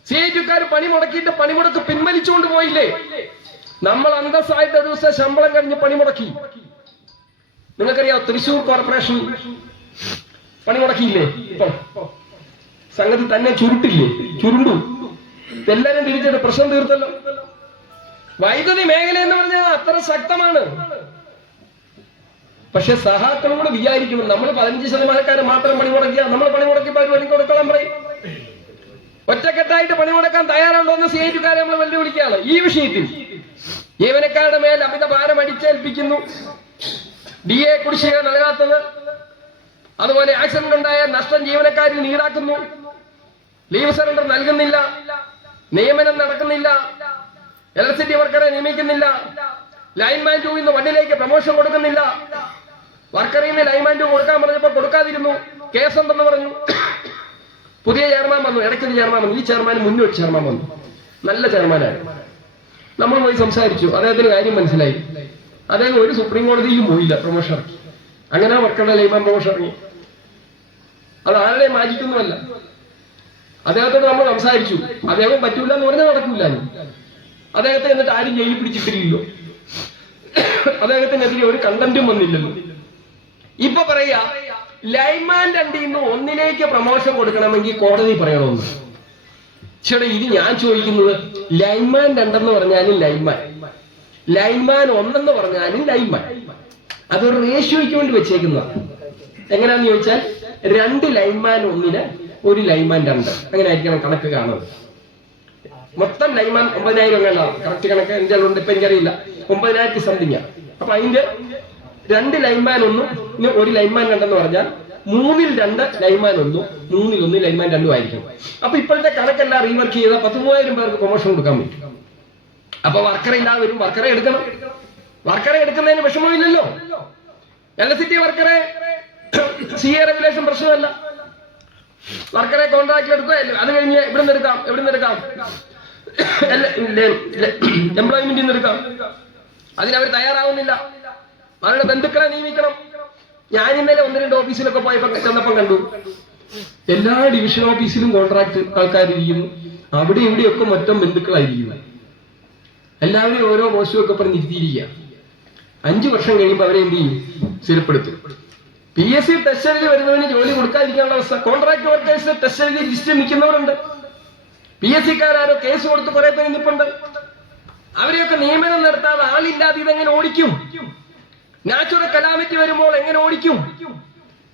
CIT-കാർ പണിമുടക്കിയിട്ട് പണിമുടക്ക് പിൻവലിച്ചുകൊണ്ട് പോയില്ലേ? നമ്മൾ അന്തസ്സായിട്ട് ഒരു ദിവസം ശമ്പളം കഴിഞ്ഞ് പണിമുടക്കി. നിങ്ങൾക്കറിയാം, തൃശൂർ കോർപ്പറേഷൻ പണിമുടക്കിയില്ലേ? ഇപ്പൊ സംഗതി തന്നെ ചുരുണ്ടു. എല്ലാരും തിരിച്ചിട്ട് പ്രശ്നം തീർത്തല്ലോ. വൈദ്യുതി മേഖല എന്ന് പറഞ്ഞാൽ അത്ര ശക്തമാണ്. പക്ഷെ സഹാക്കളും കൂടെ വിചാരിക്കണം, നമ്മൾ 15% മാത്രം പണിമുടക്കിയ നമ്മൾ പണിമുടക്കിയപ്പോൾ അവർ പണിമുടക്കാൻ പറയും. ഒറ്റക്കെട്ടായിട്ട് പണിമുടക്കാൻ തയ്യാറുണ്ടോ എന്ന് CIT-കാരെ നമ്മൾ വെല്ലുവിളിക്കുകയാണ്. ഈ വിഷയത്തിൽ ജീവനക്കാരുടെ മേൽ അമിത ഭാരം അടിച്ചേൽപ്പിക്കുന്നു. DA കുടിശ്ശിക നൽകാത്തത്, അതുപോലെ ആക്സിഡന്റ് ഉണ്ടായ നഷ്ടം ജീവനക്കാരിൽ ഈടാക്കുന്നു, ലീവ് സറണ്ടർ നൽകുന്നില്ല, നിയമനം നടക്കുന്നില്ല, ഇലക്ട്രിസിറ്റി വർക്കറെ നിയമിക്കുന്നില്ല, ലൈൻമാൻ 2 ഇന്ന് 1-ലേക്ക് പ്രമോഷൻ കൊടുക്കുന്നില്ല, വർക്കറിൽ നിന്ന് ലൈൻമാൻ 2 കൊടുക്കാൻ പറഞ്ഞപ്പോൾ കൊടുക്കാതിരുന്നു, കേസുണ്ടെന്ന് പറഞ്ഞു. പുതിയ ചെയർമാൻ വന്നു, ഇടയ്ക്കൊരു ചെയർമാൻ വന്നു. ഈ ചെയർമാൻ മുന്നോട്ട് ചെയർമാൻ വന്നു, നല്ല ചെയർമാനാണ്. നമ്മൾ പോയി സംസാരിച്ചു, അദ്ദേഹത്തിന് കാര്യം മനസ്സിലായി. അദ്ദേഹം ഒരു സുപ്രീം കോടതിയിലും പോയില്ല, പ്രമോഷൻ ഇറക്കി. അങ്ങനെ വർക്കറുടെ ലൈൻമാൻ പ്രമോഷൻ ഇറങ്ങി. അത് ആരുടെയും മാജിക്കൊന്നുമല്ല. അദ്ദേഹത്തോട് നമ്മൾ സംസാരിച്ചു, അദ്ദേഹം പറ്റൂല എന്ന് പറഞ്ഞാൽ നടക്കൂല. അദ്ദേഹത്തെ എന്നിട്ട് ആരും ജയിലിൽ പിടിച്ചിട്ടില്ലല്ലോ, അദ്ദേഹത്തിനെതിരെ ഒരു കണ്ടന്റും വന്നില്ലല്ലോ. ഇപ്പൊ പറയാ ലൈൻമാൻ 2 ഇന്ന് 1-ലേക്ക് പ്രമോഷൻ കൊടുക്കണമെങ്കിൽ കോടതി പറയണമെന്ന്. ചേട്ടാ, ഇത് ഞാൻ ചോദിക്കുന്നത്, ലൈൻമാൻ 2 എന്ന് പറഞ്ഞാലും ലൈൻമാൻ 1 എന്ന് പറഞ്ഞാലും ലൈൻമാൻ, അതൊരു റേഷ്യോയ്ക്ക് വേണ്ടി വെച്ചേക്കുന്നതാണ്. എങ്ങനെയാന്ന് ചോദിച്ചാൽ 2 ലൈൻമാൻ 1-ന് 1 ലൈൻമാൻ 2, അങ്ങനെ ആയിരിക്കണം കണക്ക് കാണുന്നത്. മൊത്തം ലൈൻമാൻ 9000 എങ്ങനെയാണ് കറക്റ്റ് കണക്ക് എന്റെ ഉണ്ട്, ഇപ്പൊ എനിക്കറിയില്ല, 9000 സംതിങ്. അപ്പൊ അതിന്റെ 2 ലൈൻമാൻ 1-ന് 1 ലൈൻമാൻ 2 എന്ന് പറഞ്ഞാൽ 3-ൽ 2 ലൈൻമാൻ 1, 3-ൽ 1 ലൈൻമാൻ 2 ആയിരിക്കും. അപ്പൊ ഇപ്പോഴത്തെ കണക്കെല്ലാം റീവർക്ക് ചെയ്താൽ 10,000 പേർക്ക് പ്രൊമോഷൻ കൊടുക്കാൻ പറ്റും. അപ്പൊ വർക്കറെ ഇല്ലാതെ വരും, വർക്കറെ എടുക്കണം. വർക്കറെ എടുക്കുന്നതിന് വിഷമമില്ലല്ലോ. ഇലക്ട്രിസിറ്റി വർക്കറെ CA റെഗുലേഷൻ പ്രശ്നമല്ല. വർക്കറെ കോൺട്രാക്റ്റിൽ എടുക്കുക, അത് കഴിഞ്ഞ് എവിടുന്ന് എടുക്കാം എംപ്ലോയ്മെന്റിൽ നിന്ന് എടുക്കാം. അതിനവർ തയ്യാറാവുന്നില്ല. അവരുടെ ബന്ധുക്കളെ നിയമിക്കണം. ഞാൻ ഇന്നലെ 1-2 ഓഫീസിലൊക്കെ പോയപ്പോ ചെന്നപ്പം കണ്ടു, എല്ലാ ഡിവിഷൻ ഓഫീസിലും കോൺട്രാക്ട് ആൾക്കാരിരിക്കുന്നു. അവിടെ ഇവിടെയൊക്കെ മൊത്തം ബന്ധുക്കളായിരിക്കുന്നു. എല്ലാവരും ഓരോ പോസ്റ്റും ഒക്കെ പറഞ്ഞിരുത്തിയിരിക്കുക. 5 വർഷം കഴിയുമ്പോൾ അവരെ എന്ത് ചെയ്യും? സ്ഥിരപ്പെടുത്തും. PSC ടെസ്റ്റ് എഴുതി വരുന്നവന് ജോലി കൊടുക്കാതിരിക്കാനുള്ള അവസ്ഥ. കോൺട്രാക്ട് വർക്കേഴ്സ് ടെസ്റ്റ് എഴുതി ലിസ്റ്റ് നിൽക്കുന്നവരുണ്ട്. PSC-കാരോ കേസ് കൊടുത്ത് കുറെ പേര് നിൽപ്പുണ്ട്. അവരെയൊക്കെ നിയമനം നടത്താതെ ആളില്ലാതെ ഇതെങ്ങനെ ഓടിക്കും? നാച്ചുറൽ കലാമിറ്റി വരുമ്പോൾ എങ്ങനെ ഓടിക്കും?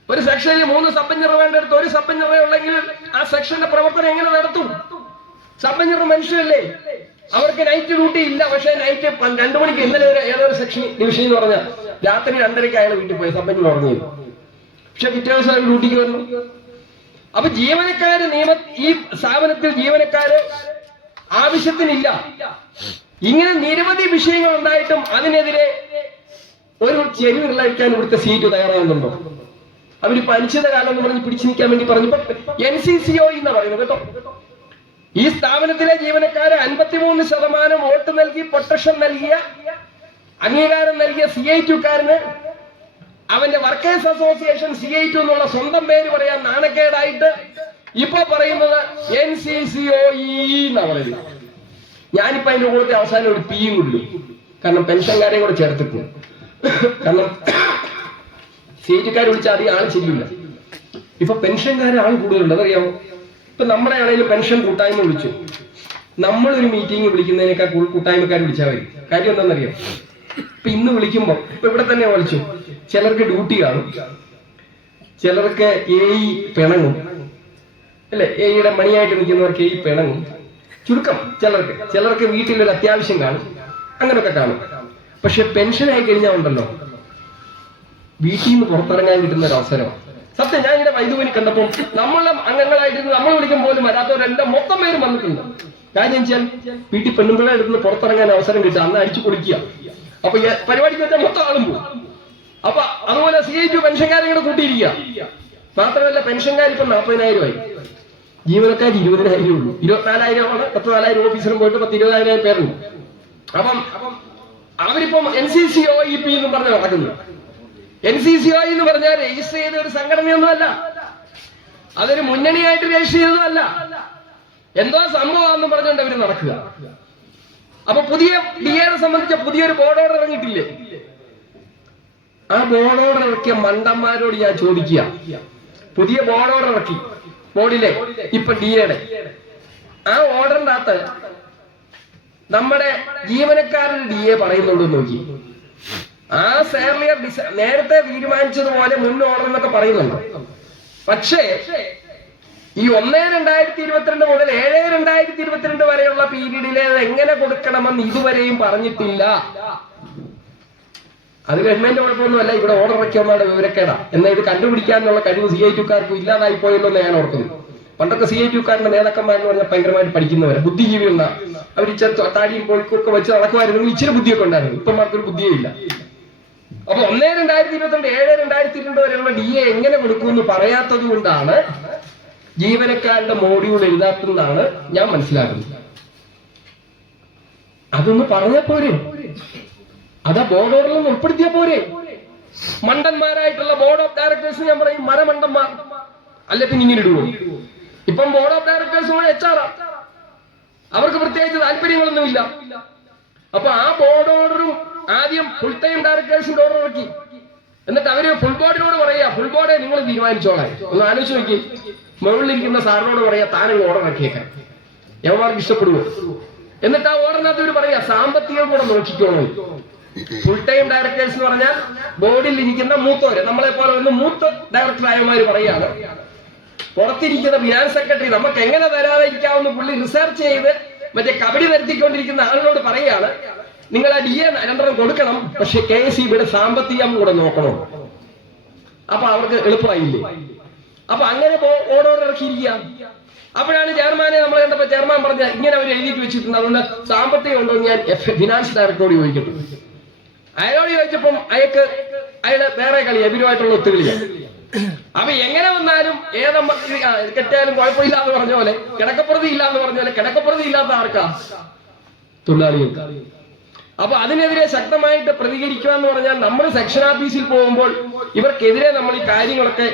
ഒരു സെക്ഷനിൽ 3 സബ് എഞ്ചിനീയർ വേണ്ടടുത്ത് 1 സബ് എഞ്ചിനീയർ ഉള്ളെങ്കിൽ ആ സെക്ഷന്റെ പ്രവർത്തനം എങ്ങനെ നടത്തും? സബ് എഞ്ചിനീയർ മനുഷ്യരല്ലേ, അവർക്ക് നൈറ്റ് ഡ്യൂട്ടി ഇല്ല. പക്ഷേ നൈറ്റ് 2 മണിക്ക് ഇന്നലെ ഏതൊരു സെക്ഷൻ ഡിവിഷൻ എന്ന് പറഞ്ഞാൽ രാത്രി 2:30-ക്ക് അയാൾ വീട്ടിൽ പോയി സബ് എഞ്ചിനീയർ ഉറങ്ങിയത്. പക്ഷെ പിറ്റേ ദിവസം അയാൾ ഡ്യൂട്ടിക്ക് വന്നു. അപ്പൊ ജീവനക്കാര് ഈ സ്ഥാപനത്തിൽ ജീവനക്കാര് ആവശ്യത്തിനില്ല. ഇങ്ങനെ നിരവധി വിഷയങ്ങൾ ഉണ്ടായിട്ടും അതിനെതിരെ ഒരു ചെരുവിരലഴിക്കാൻ ഇവിടുത്തെ സീറ്റ് തയ്യാറാകുന്നുണ്ടോ? അവരിപ്പോ അനിശ്ചിതകാലം എന്ന് പറഞ്ഞ് പിടിച്ചു നിൽക്കാൻ വേണ്ടി പറഞ്ഞപ്പോ NCCO എന്ന് പറയുന്നത് കേട്ടോ. ഈ സ്ഥാപനത്തിലെ ജീവനക്കാര് 53% വോട്ട് നൽകി പ്രൊട്ടക്ഷൻ നൽകിയ, അംഗീകാരം നൽകിയ CIT-കാരന് അവന്റെ വർക്കേഴ്സ് അസോസിയേഷൻ CIT എന്നുള്ള സ്വന്തം പേര് പറയാൻ നാണക്കേടായിട്ട് ഇപ്പൊ പറയുന്നത് NCCOE എന്നാ പറയുന്നത്. ഞാനിപ്പോ അതിന്റെ കൂടെ അവസാനം ഒരു പിയും കൊണ്ടു, കാരണം പെൻഷൻകാരെയും കൂടെ ചേർത്തിട്ടുണ്ട്. കാരണം CITക്കാർ വിളിച്ചാൽ അധികം ആൾ ശരിയില്ല. ഇപ്പൊ പെൻഷൻകാരെ ആൾ കൂടുതലുണ്ട്, അതറിയാമോ? ഇപ്പൊ നമ്മുടെ ആണെങ്കിലും പെൻഷൻ കൂട്ടായ്മ വിളിച്ചു. നമ്മളൊരു മീറ്റിംഗ് വിളിക്കുന്നതിനേക്കാൾ കൂട്ടായ്മക്കാർ വിളിച്ചാൽ മതി. കാര്യം എന്താണെന്നറിയാം? ഇപ്പൊ ഇന്ന് വിളിക്കുമ്പോ ഇപ്പൊ ഇവിടെ തന്നെ വിളിച്ചു, ചിലർക്ക് ഡ്യൂട്ടി കാണും, ചിലർക്ക് AE പിണങ്ങും, അല്ലെ? AEയുടെ മണിയായിട്ട് നിൽക്കുന്നവർക്ക് AE പിണങ്ങും. ചുരുക്കം ചിലർക്ക് വീട്ടിലൊരു അത്യാവശ്യം കാണും, അങ്ങനെയൊക്കെ കാണും. പക്ഷെ പെൻഷനായി കഴിഞ്ഞാൽ ഉണ്ടല്ലോ, വീട്ടിൽ നിന്ന് പുറത്തിറങ്ങാൻ കിട്ടുന്ന ഒരു അവസരമാണ്. സത്യം, ഞാൻ ഇങ്ങനെ വൈദ്യുവിനെ കണ്ടപ്പോൾ നമ്മളെ അംഗങ്ങളായിട്ട് നമ്മൾ വിളിക്കും പോലും വരാത്തവരെല്ലാം മൊത്തം പേരും വന്നിട്ടുണ്ട്. കാര്യം വെച്ചാൽ വീട്ടിൽ പെണ്ണുങ്ങളെ എടുത്ത് പുറത്തിറങ്ങാൻ അവസരം കിട്ടുക, അന്ന് അടിച്ചു കൊടുക്കുക. അപ്പൊ പരിപാടിക്ക് വെച്ചാൽ മൊത്തം ആളും പോകും. അപ്പൊ അതുപോലെ CIT പെൻഷൻകാരെ ഇങ്ങനെ കൂട്ടിയിരിക്കുക. മാത്രമല്ല പെൻഷൻകാർ ഇപ്പൊ 40,000 ആയി, ജീവനക്കാർ 20,000 ഉള്ളൂ. 24,000 14,000 ഓഫീസറും പോയിട്ട് 20,000 പേരുണ്ട്. അപ്പം അവരിപ്പം NCCOEP എന്ന് പറഞ്ഞ് നടക്കുന്നു. NCCOE എന്ന് പറഞ്ഞാൽ രജിസ്റ്റർ ചെയ്ത ഒരു സംഘടനയൊന്നുമല്ല, അതൊരു മുന്നണിയായിട്ട് രജിസ്റ്റർ ചെയ്തതല്ല, എന്തോ സംഭവമാണെന്ന് പറഞ്ഞുകൊണ്ട് അവര് നടക്കുക. അപ്പൊ പുതിയ DAയെ സംബന്ധിച്ച പുതിയൊരു ബോർഡ് ഓർഡർ ഇറങ്ങിയിട്ടില്ലേ? ആ ബോർഡ് ഓർഡർ ഇറക്കിയ മണ്ടന്മാരോട് ഞാൻ ചോദിക്കുക, പുതിയ ബോർഡ് ഓർഡർ ഇറക്കി ബോർഡിലെ ഇപ്പൊ DAയുടെ ആ ഓർഡറിന്റെ അകത്ത് നമ്മുടെ ജീവനക്കാരുടെ DA പറയുന്നുണ്ടോ നോക്കി. ആ സേർലിയർ നേരത്തെ തീരുമാനിച്ചതുപോലെ മുൻ ഓർഡർ എന്നൊക്കെ പറയുന്നുണ്ട്. പക്ഷേ ഈ 1/2022 മുതൽ 7/2022 വരെയുള്ള പീരീഡിലെ എങ്ങനെ കൊടുക്കണമെന്ന് ഇതുവരെയും പറഞ്ഞിട്ടില്ല. അത് ഗവൺമെന്റ് കുഴപ്പമൊന്നുമല്ല, ഇവിടെ ഓർഡർ ഇറക്കിയൊന്നാണ് വിവരക്കേടാ. എന്നാൽ ഇത് കണ്ടുപിടിക്കാനുള്ള കഴിവ് CITക്കാർക്ക് ഇല്ലാതായി പോയല്ലോ എന്ന് ഞാൻ ഓർക്കുന്നു. പണ്ടൊക്കെ CITക്കാരുടെ നേതാക്കന്മാരെന്ന് പറഞ്ഞാൽ ഭയങ്കരമായിട്ട് പഠിക്കുന്നവരെ, ബുദ്ധിജീവിയുള്ള അവർ താടിയും പൊളിക്കൊക്കെ വെച്ച് നടക്കുമായിരുന്നെങ്കിൽ ഇച്ചിരി ബുദ്ധിയൊക്കെ ഉണ്ടായിരുന്നു. ഇപ്പമാർക്കൊരു ബുദ്ധിയേ ഇല്ല. അപ്പൊ 1/2022 7/2022 വരെയുള്ള DA എങ്ങനെ കൊടുക്കുമെന്ന് പറയാത്തത് കൊണ്ടാണ് ജീവനക്കാരുടെ മോഡ്യൂൾ എഴുതാത്തതെന്നാണ് ഞാൻ മനസ്സിലാക്കുന്നത്. അതൊന്ന് പറഞ്ഞാൽ പോരെ, അതാ ബോർഡ് ഓർഡറിൽ ഉൾപ്പെടുത്തിയാ പോരെ. മണ്ടന്മാരായിട്ടുള്ള ബോർഡ് ഓഫ് ഡയറക്ടേഴ്സ് ഞാൻ പറയും മരമണ്ടന്മാർ, അല്ല പിന്നെ ഇങ്ങനെ ഇടുവോ? ഇപ്പം ബോർഡ് ഓഫ് ഡയറക്ടേഴ്സ് HR അവർക്ക് പ്രത്യേകിച്ച് താല്പര്യങ്ങളൊന്നുമില്ല. അപ്പൊ ആ ബോർഡ് ഓർഡറും ആദ്യം ഫുൾ ടൈം ഡയറക്ടേഴ്സിന്റെ ഓർഡർ ഇറക്കി, എന്നിട്ട് അവര് ഫുൾ ബോർഡിനോട് പറയാ, ഫുൾ ബോർഡെ നിങ്ങൾ തീരുമാനിച്ചോളാം. ഒന്ന് ആലോചിച്ച് നോക്കി, മുകളിലിരിക്കുന്ന സാറിനോട് പറയാ താനും ഓർഡർ ഇറക്കിയേക്കാൻ, യവന്മാർക്ക് ഇഷ്ടപ്പെടുവോ? എന്നിട്ട് ആ ഓർഡറിനകത്ത് ഇവര് പറയാ സാമ്പത്തികം കൂടെ നോക്കിക്കോണം. ഫുൾ ടൈം ഡയറക്ടേഴ്സ് എന്ന് പറഞ്ഞാൽ ബോർഡിൽ ഇരിക്കുന്ന മൂത്തവര്, നമ്മളെ പോലെ ഒന്ന് മൂത്ത ഡയറക്ടറായമാര് പറയാണ്, പുറത്തിരിക്കുന്ന ഫിനാൻസ് സെക്രട്ടറി നമുക്ക് എങ്ങനെ തരാതെ ഇരിക്കാവുന്ന പുള്ളി റിസർച്ച് ചെയ്ത് മറ്റേ കബഡി വരുത്തിക്കൊണ്ടിരിക്കുന്ന ആളിനോട് പറയാണ്, നിങ്ങൾ ആ DA 2 കൊടുക്കണം, പക്ഷെ KSEBിയുടെ സാമ്പത്തികം കൂടെ നോക്കണം. അപ്പൊ അവർക്ക് എളുപ്പമായില്ലേ? അപ്പൊ അങ്ങനെ ഓർഡർ ഇറക്കിയിരിക്കുക. അപ്പോഴാണ് ചെയർമാനെ നമ്മൾ കണ്ടപ്പോ ചെയർമാൻ പറഞ്ഞ ഇങ്ങനെ അവർ എഴുതിയിട്ട് വെച്ചിട്ടുണ്ട്, അതുകൊണ്ട് സാമ്പത്തികം ഉണ്ടോ ഞാൻ ഫിനാൻസ് ഡയറക്ടറോട് ചോദിക്കട്ടെ. അയാളോട് ചോദിച്ചപ്പം അയാള് വേറെ കളി, എതിരുമായിട്ടുള്ള ഒത്തുകളിയാണ്. അപ്പൊ എങ്ങനെ വന്നാലും കെട്ടിയാലും കുഴപ്പമില്ല എന്ന് പറഞ്ഞ പോലെ, കിടക്കപ്രതി ഇല്ല എന്ന് പറഞ്ഞ പോലെ, കിടക്കപ്രതി ഇല്ലാത്ത ആർക്കാ? തൊഴിലാളികൾക്ക്. അപ്പൊ അതിനെതിരെ ശക്തമായിട്ട് പ്രതികരിക്കുക എന്ന് പറഞ്ഞാൽ നമ്മൾ സെക്ഷൻ ഓഫീസിൽ പോകുമ്പോൾ ഇവർക്കെതിരെ നമ്മൾ ഈ കാര്യങ്ങളൊക്കെ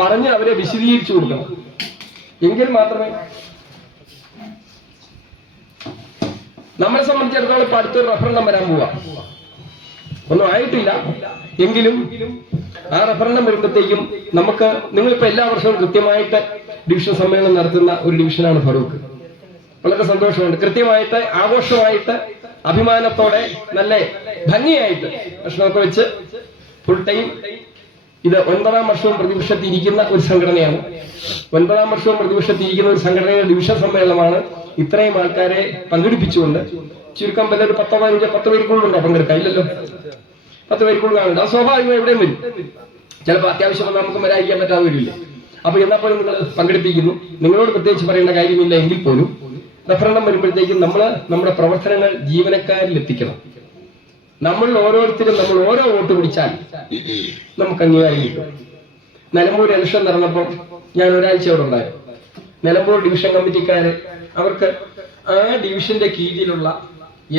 പറഞ്ഞ് അവരെ വിശദീകരിച്ചു കൊടുക്കണം. എങ്കിൽ മാത്രമേ നമ്മളെ സംബന്ധിച്ചിടത്തോളം ഇപ്പൊ അടുത്തൊരു റഫറൻഡം വരാൻ പോവാ. ഒന്നും ആയിട്ടില്ല എങ്കിലും ആ റഫറൻഡം വരുമ്പോഴത്തേക്കും നമുക്ക്, നിങ്ങളിപ്പോ എല്ലാ വർഷവും കൃത്യമായിട്ട് ഡിവിഷൻ സമ്മേളനം നടത്തുന്ന ഒരു ഡിവിഷനാണ് ഫറൂഖ്. വളരെ സന്തോഷമുണ്ട്. കൃത്യമായിട്ട് ആഘോഷമായിട്ട് അഭിമാനത്തോടെ നല്ല ഭംഗിയായിട്ട് ഭക്ഷണമൊക്കെ വെച്ച് ഫുൾ ടൈം. ഇത് 9ാം വർഷവും പ്രതിപക്ഷത്തിരിക്കുന്ന ഒരു സംഘടനയാണ്. 9ാം വർഷവും പ്രതിപക്ഷത്തിരിക്കുന്ന ഒരു സംഘടനയുടെ ഡിവിഷൻ സമ്മേളനമാണ്. ഇത്രയും ആൾക്കാരെ പങ്കെടുപ്പിച്ചുകൊണ്ട് ചുരുക്കം വല്ല ഒരു 10 പേർക്കുള്ളുണ്ടോ പങ്കെടുക്കാം? ഇല്ലല്ലോ, 10 പേർക്കുള്ളിൽ കാണുന്നുണ്ട്. അത് സ്വാഭാവികം എവിടെയും വരും. ചിലപ്പോൾ അത്യാവശ്യം നമുക്ക് വരാതിരിക്കാൻ പറ്റാതെ വരില്ലേ. അപ്പൊ എന്നാപ്പോഴും നിങ്ങൾ പങ്കെടുപ്പിക്കുന്നു. നിങ്ങളോട് പ്രത്യേകിച്ച് പറയേണ്ട കാര്യമില്ല എങ്കിൽ പോലും റഫറൻഡം വരുമ്പോഴത്തേക്കും നമ്മുടെ പ്രവർത്തനങ്ങൾ ജീവനക്കാരിൽ എത്തിക്കണം. നമ്മൾ ഓരോരുത്തരും നമ്മൾ ഓരോ വോട്ട് പിടിച്ചാൽ നമുക്ക് അംഗീകാരം കിട്ടും. നിലമ്പൂർ ഇലക്ഷൻ നടന്നപ്പോൾ ഞാൻ ഒരാഴ്ച അവിടെ ഉണ്ടായിരുന്നു. നിലമ്പൂർ ഡിവിഷൻ കമ്മിറ്റിക്കാര് അവർക്ക് ആ ഡിവിഷന്റെ കീഴിലുള്ള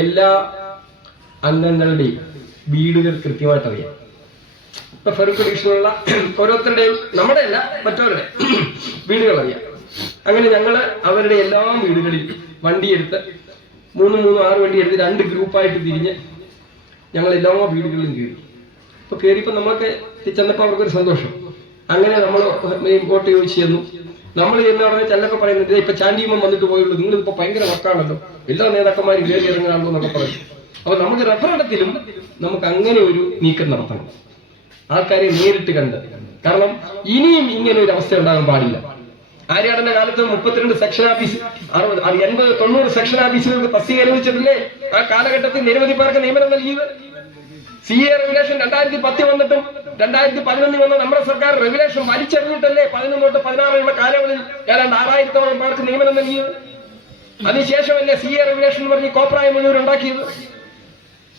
എല്ലാ അംഗങ്ങളുടെയും വീടുകൾ കൃത്യമായിട്ട് അറിയാം. ഇപ്പൊ ഫറൂഖ് ഡിവിഷനിലുള്ള ഓരോരുത്തരുടെയും, നമ്മുടെ അല്ല മറ്റവരുടെ വീടുകൾ അറിയാം. അങ്ങനെ ഞങ്ങള് അവരുടെ എല്ലാ വീടുകളിൽ വണ്ടിയെടുത്ത് 3-6 വണ്ടി എടുത്ത് 2 ഗ്രൂപ്പായിട്ട് തിരിഞ്ഞ് ഞങ്ങൾ എല്ലാ വീടുകളിലും കയറി. ഇപ്പൊ കയറിയപ്പോ നമ്മളൊക്കെ ചെന്നപ്പോ അവർക്കൊരു സന്തോഷം. അങ്ങനെ നമ്മൾ വോട്ട് ചോദിച്ചു ചെന്നു. നമ്മൾ എന്ന് പറഞ്ഞാൽ ചിലപ്പോൾ പറയുന്നത് ഇപ്പൊ ചാണ്ടിയമ്മ വന്നിട്ട് പോയുള്ളൂ, നിങ്ങളിപ്പോ ഭയങ്കര വർക്കാണല്ലോ, എല്ലാ നേതാക്കന്മാരും കയറി ഇറങ്ങാണല്ലോ എന്നൊക്കെ പറയും. അപ്പൊ നമുക്ക് റഫറണ്ടത്തിലും നമുക്ക് അങ്ങനെ ഒരു നീക്കം നടത്തണം, ആൾക്കാരെ നേരിട്ട് കണ്ട്. കാരണം ഇനിയും ഇങ്ങനെ ഒരു അവസ്ഥ ഉണ്ടാകാൻ പാടില്ല. ആര്യാടന്റെ കാലത്ത് 32 സെക്ഷൻ ഓഫീസ്, 60, 80, 90 സെക്ഷൻ ഓഫീസുകൾക്ക് തസ്തിക അനുവദിച്ചിട്ടില്ലേ? ആ കാലഘട്ടത്തിൽ നിരവധി പേർക്ക് നിയമനം നൽകിയത്. CA റെഗുലേഷൻ 2010 വന്നിട്ടും 2011 വന്ന നമ്മുടെ സർക്കാർ റെഗുലേഷൻ വലിച്ചെറിഞ്ഞിട്ടല്ലേ 11 തൊട്ട് 16 കാലയളവിൽ ഏതാണ്ട് 6000-ഓളം പേർക്ക് നിയമനം നൽകിയത്. അതിനുശേഷമല്ലേ CA റെഗുലേഷൻ പറഞ്ഞ് കോപ്രായ മുഴുവൻ ഉണ്ടാക്കിയത്.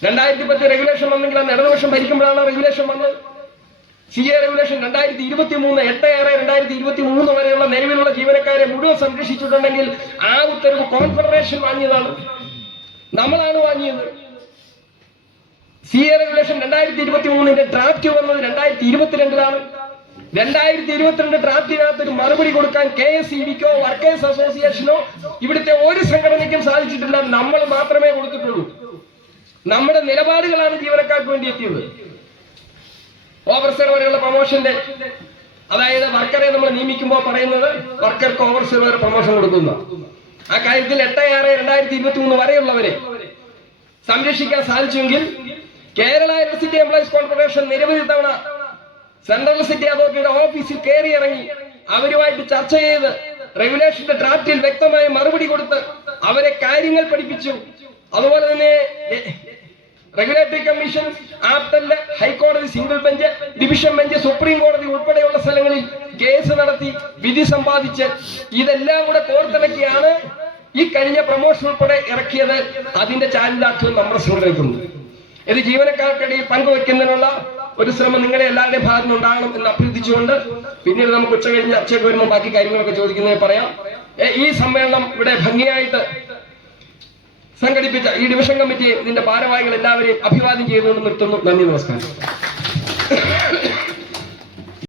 2010 റെഗുലേഷൻ വന്നെങ്കിൽ അന്ന് ഇടതുപക്ഷം ഭരിക്കുമ്പോഴാണ് റെഗുലേഷൻ വന്നത്. CA റെഗുലേഷൻ 2023 8/6/2023 വരെയുള്ള നിലവിലുള്ള ജീവനക്കാരെ മുഴുവൻ സംരക്ഷിച്ചിട്ടുണ്ടെങ്കിൽ ആ ഉത്തരവ് കോൺഫെഡറേഷൻ വാങ്ങിയതാണ്, നമ്മളാണ് വാങ്ങിയത്. CA റെഗുലേഷൻ 2023 ഡ്രാഫ്റ്റ് വന്നത് 2022 2022 ഡ്രാഫ്റ്റിനകത്ത് ഒരു മറുപടി കൊടുക്കാൻ KSEBക്കോ വർക്കേഴ്സ് അസോസിയേഷനോ ഇവിടുത്തെ ഒരു സംഘടനയ്ക്കും സാധിച്ചിട്ടില്ല. നമ്മൾ മാത്രമേ കൊടുത്തിട്ടുള്ളൂ. നമ്മുടെ നിലപാടുകളാണ് ജീവനക്കാർക്ക് വേണ്ടി എത്തിയത്. ഓവർസിയർ വരെയുള്ള പ്രൊമോഷന്റെ, അതായത് വർക്കറെ നമ്മൾ നിയമിക്കുമ്പോൾ പറയുന്നത് വർക്കർക്ക് ഓവർസിയർ വരെ പ്രൊമോഷൻ കൊടുക്കുന്ന ആ കാര്യത്തിൽ 8/6/2023 വരെയുള്ളവരെ സംരക്ഷിക്കാൻ സാധിച്ചെങ്കിൽ കേരള ഇലക്ട്രിസിറ്റി എംപ്ലോയീസ് കോർപ്പറേഷൻ നിരവധി തവണ സെൻട്രൽ സിറ്റി അതോറിറ്റിയുടെ ഓഫീസിൽ കയറി ഇറങ്ങി അവരുമായിട്ട് ചർച്ച ചെയ്ത് റെഗുലേഷന്റെ ഡ്രാഫ്റ്റിൽ വ്യക്തമായ മറുപടി കൊടുത്ത് അവരെ കാര്യങ്ങൾ പഠിപ്പിച്ചു. അതുപോലെ തന്നെ റെഗുലേറ്ററി കമ്മീഷൻ, ആപ്റ്റല്, ഹൈക്കോടതി single bench, division bench, supreme കോടതി ഉൾപ്പെടെയുള്ള സ്ഥലങ്ങളിൽ കേസ് നടത്തി വിധി സമ്പാദിച്ച് ഇതെല്ലാം കൂടെ കോർത്തിണക്കിയാണ് ഈ കഴിഞ്ഞ പ്രമോഷൻ ഉൾപ്പെടെ ഇറക്കിയത്. അതിന്റെ ചാരിതാർത്ഥ്യം നമ്മുടെ സംഘടനയ്ക്കുണ്ട്. ഇത് ജീവനക്കാർക്കിടയിൽ പങ്കുവെക്കുന്നതിനുള്ള ഒരു ശ്രമം നിങ്ങളുടെ എല്ലാവരുടെയും ഭാഗത്ത് ഉണ്ടാകണം എന്ന് അഭ്യർത്ഥിച്ചുകൊണ്ട് പിന്നീട് നമുക്ക് ഉച്ച കഴിഞ്ഞ് ചർച്ചയ്ക്ക് വരുമ്പോൾ ബാക്കി കാര്യങ്ങളൊക്കെ ചോദിക്കുന്നത് പറയാം. ഈ സമ്മേളനം ഇവിടെ ഭംഗിയായിട്ട് സംഘടിപ്പിച്ച ഈ ഡിവിഷൻ കമ്മിറ്റി ഇതിന്റെ ഭാരവാഹികൾ എല്ലാവരെയും അഭിവാദ്യം ചെയ്തുകൊണ്ട് നിർത്തുന്നു. നന്ദി, നമസ്കാരം.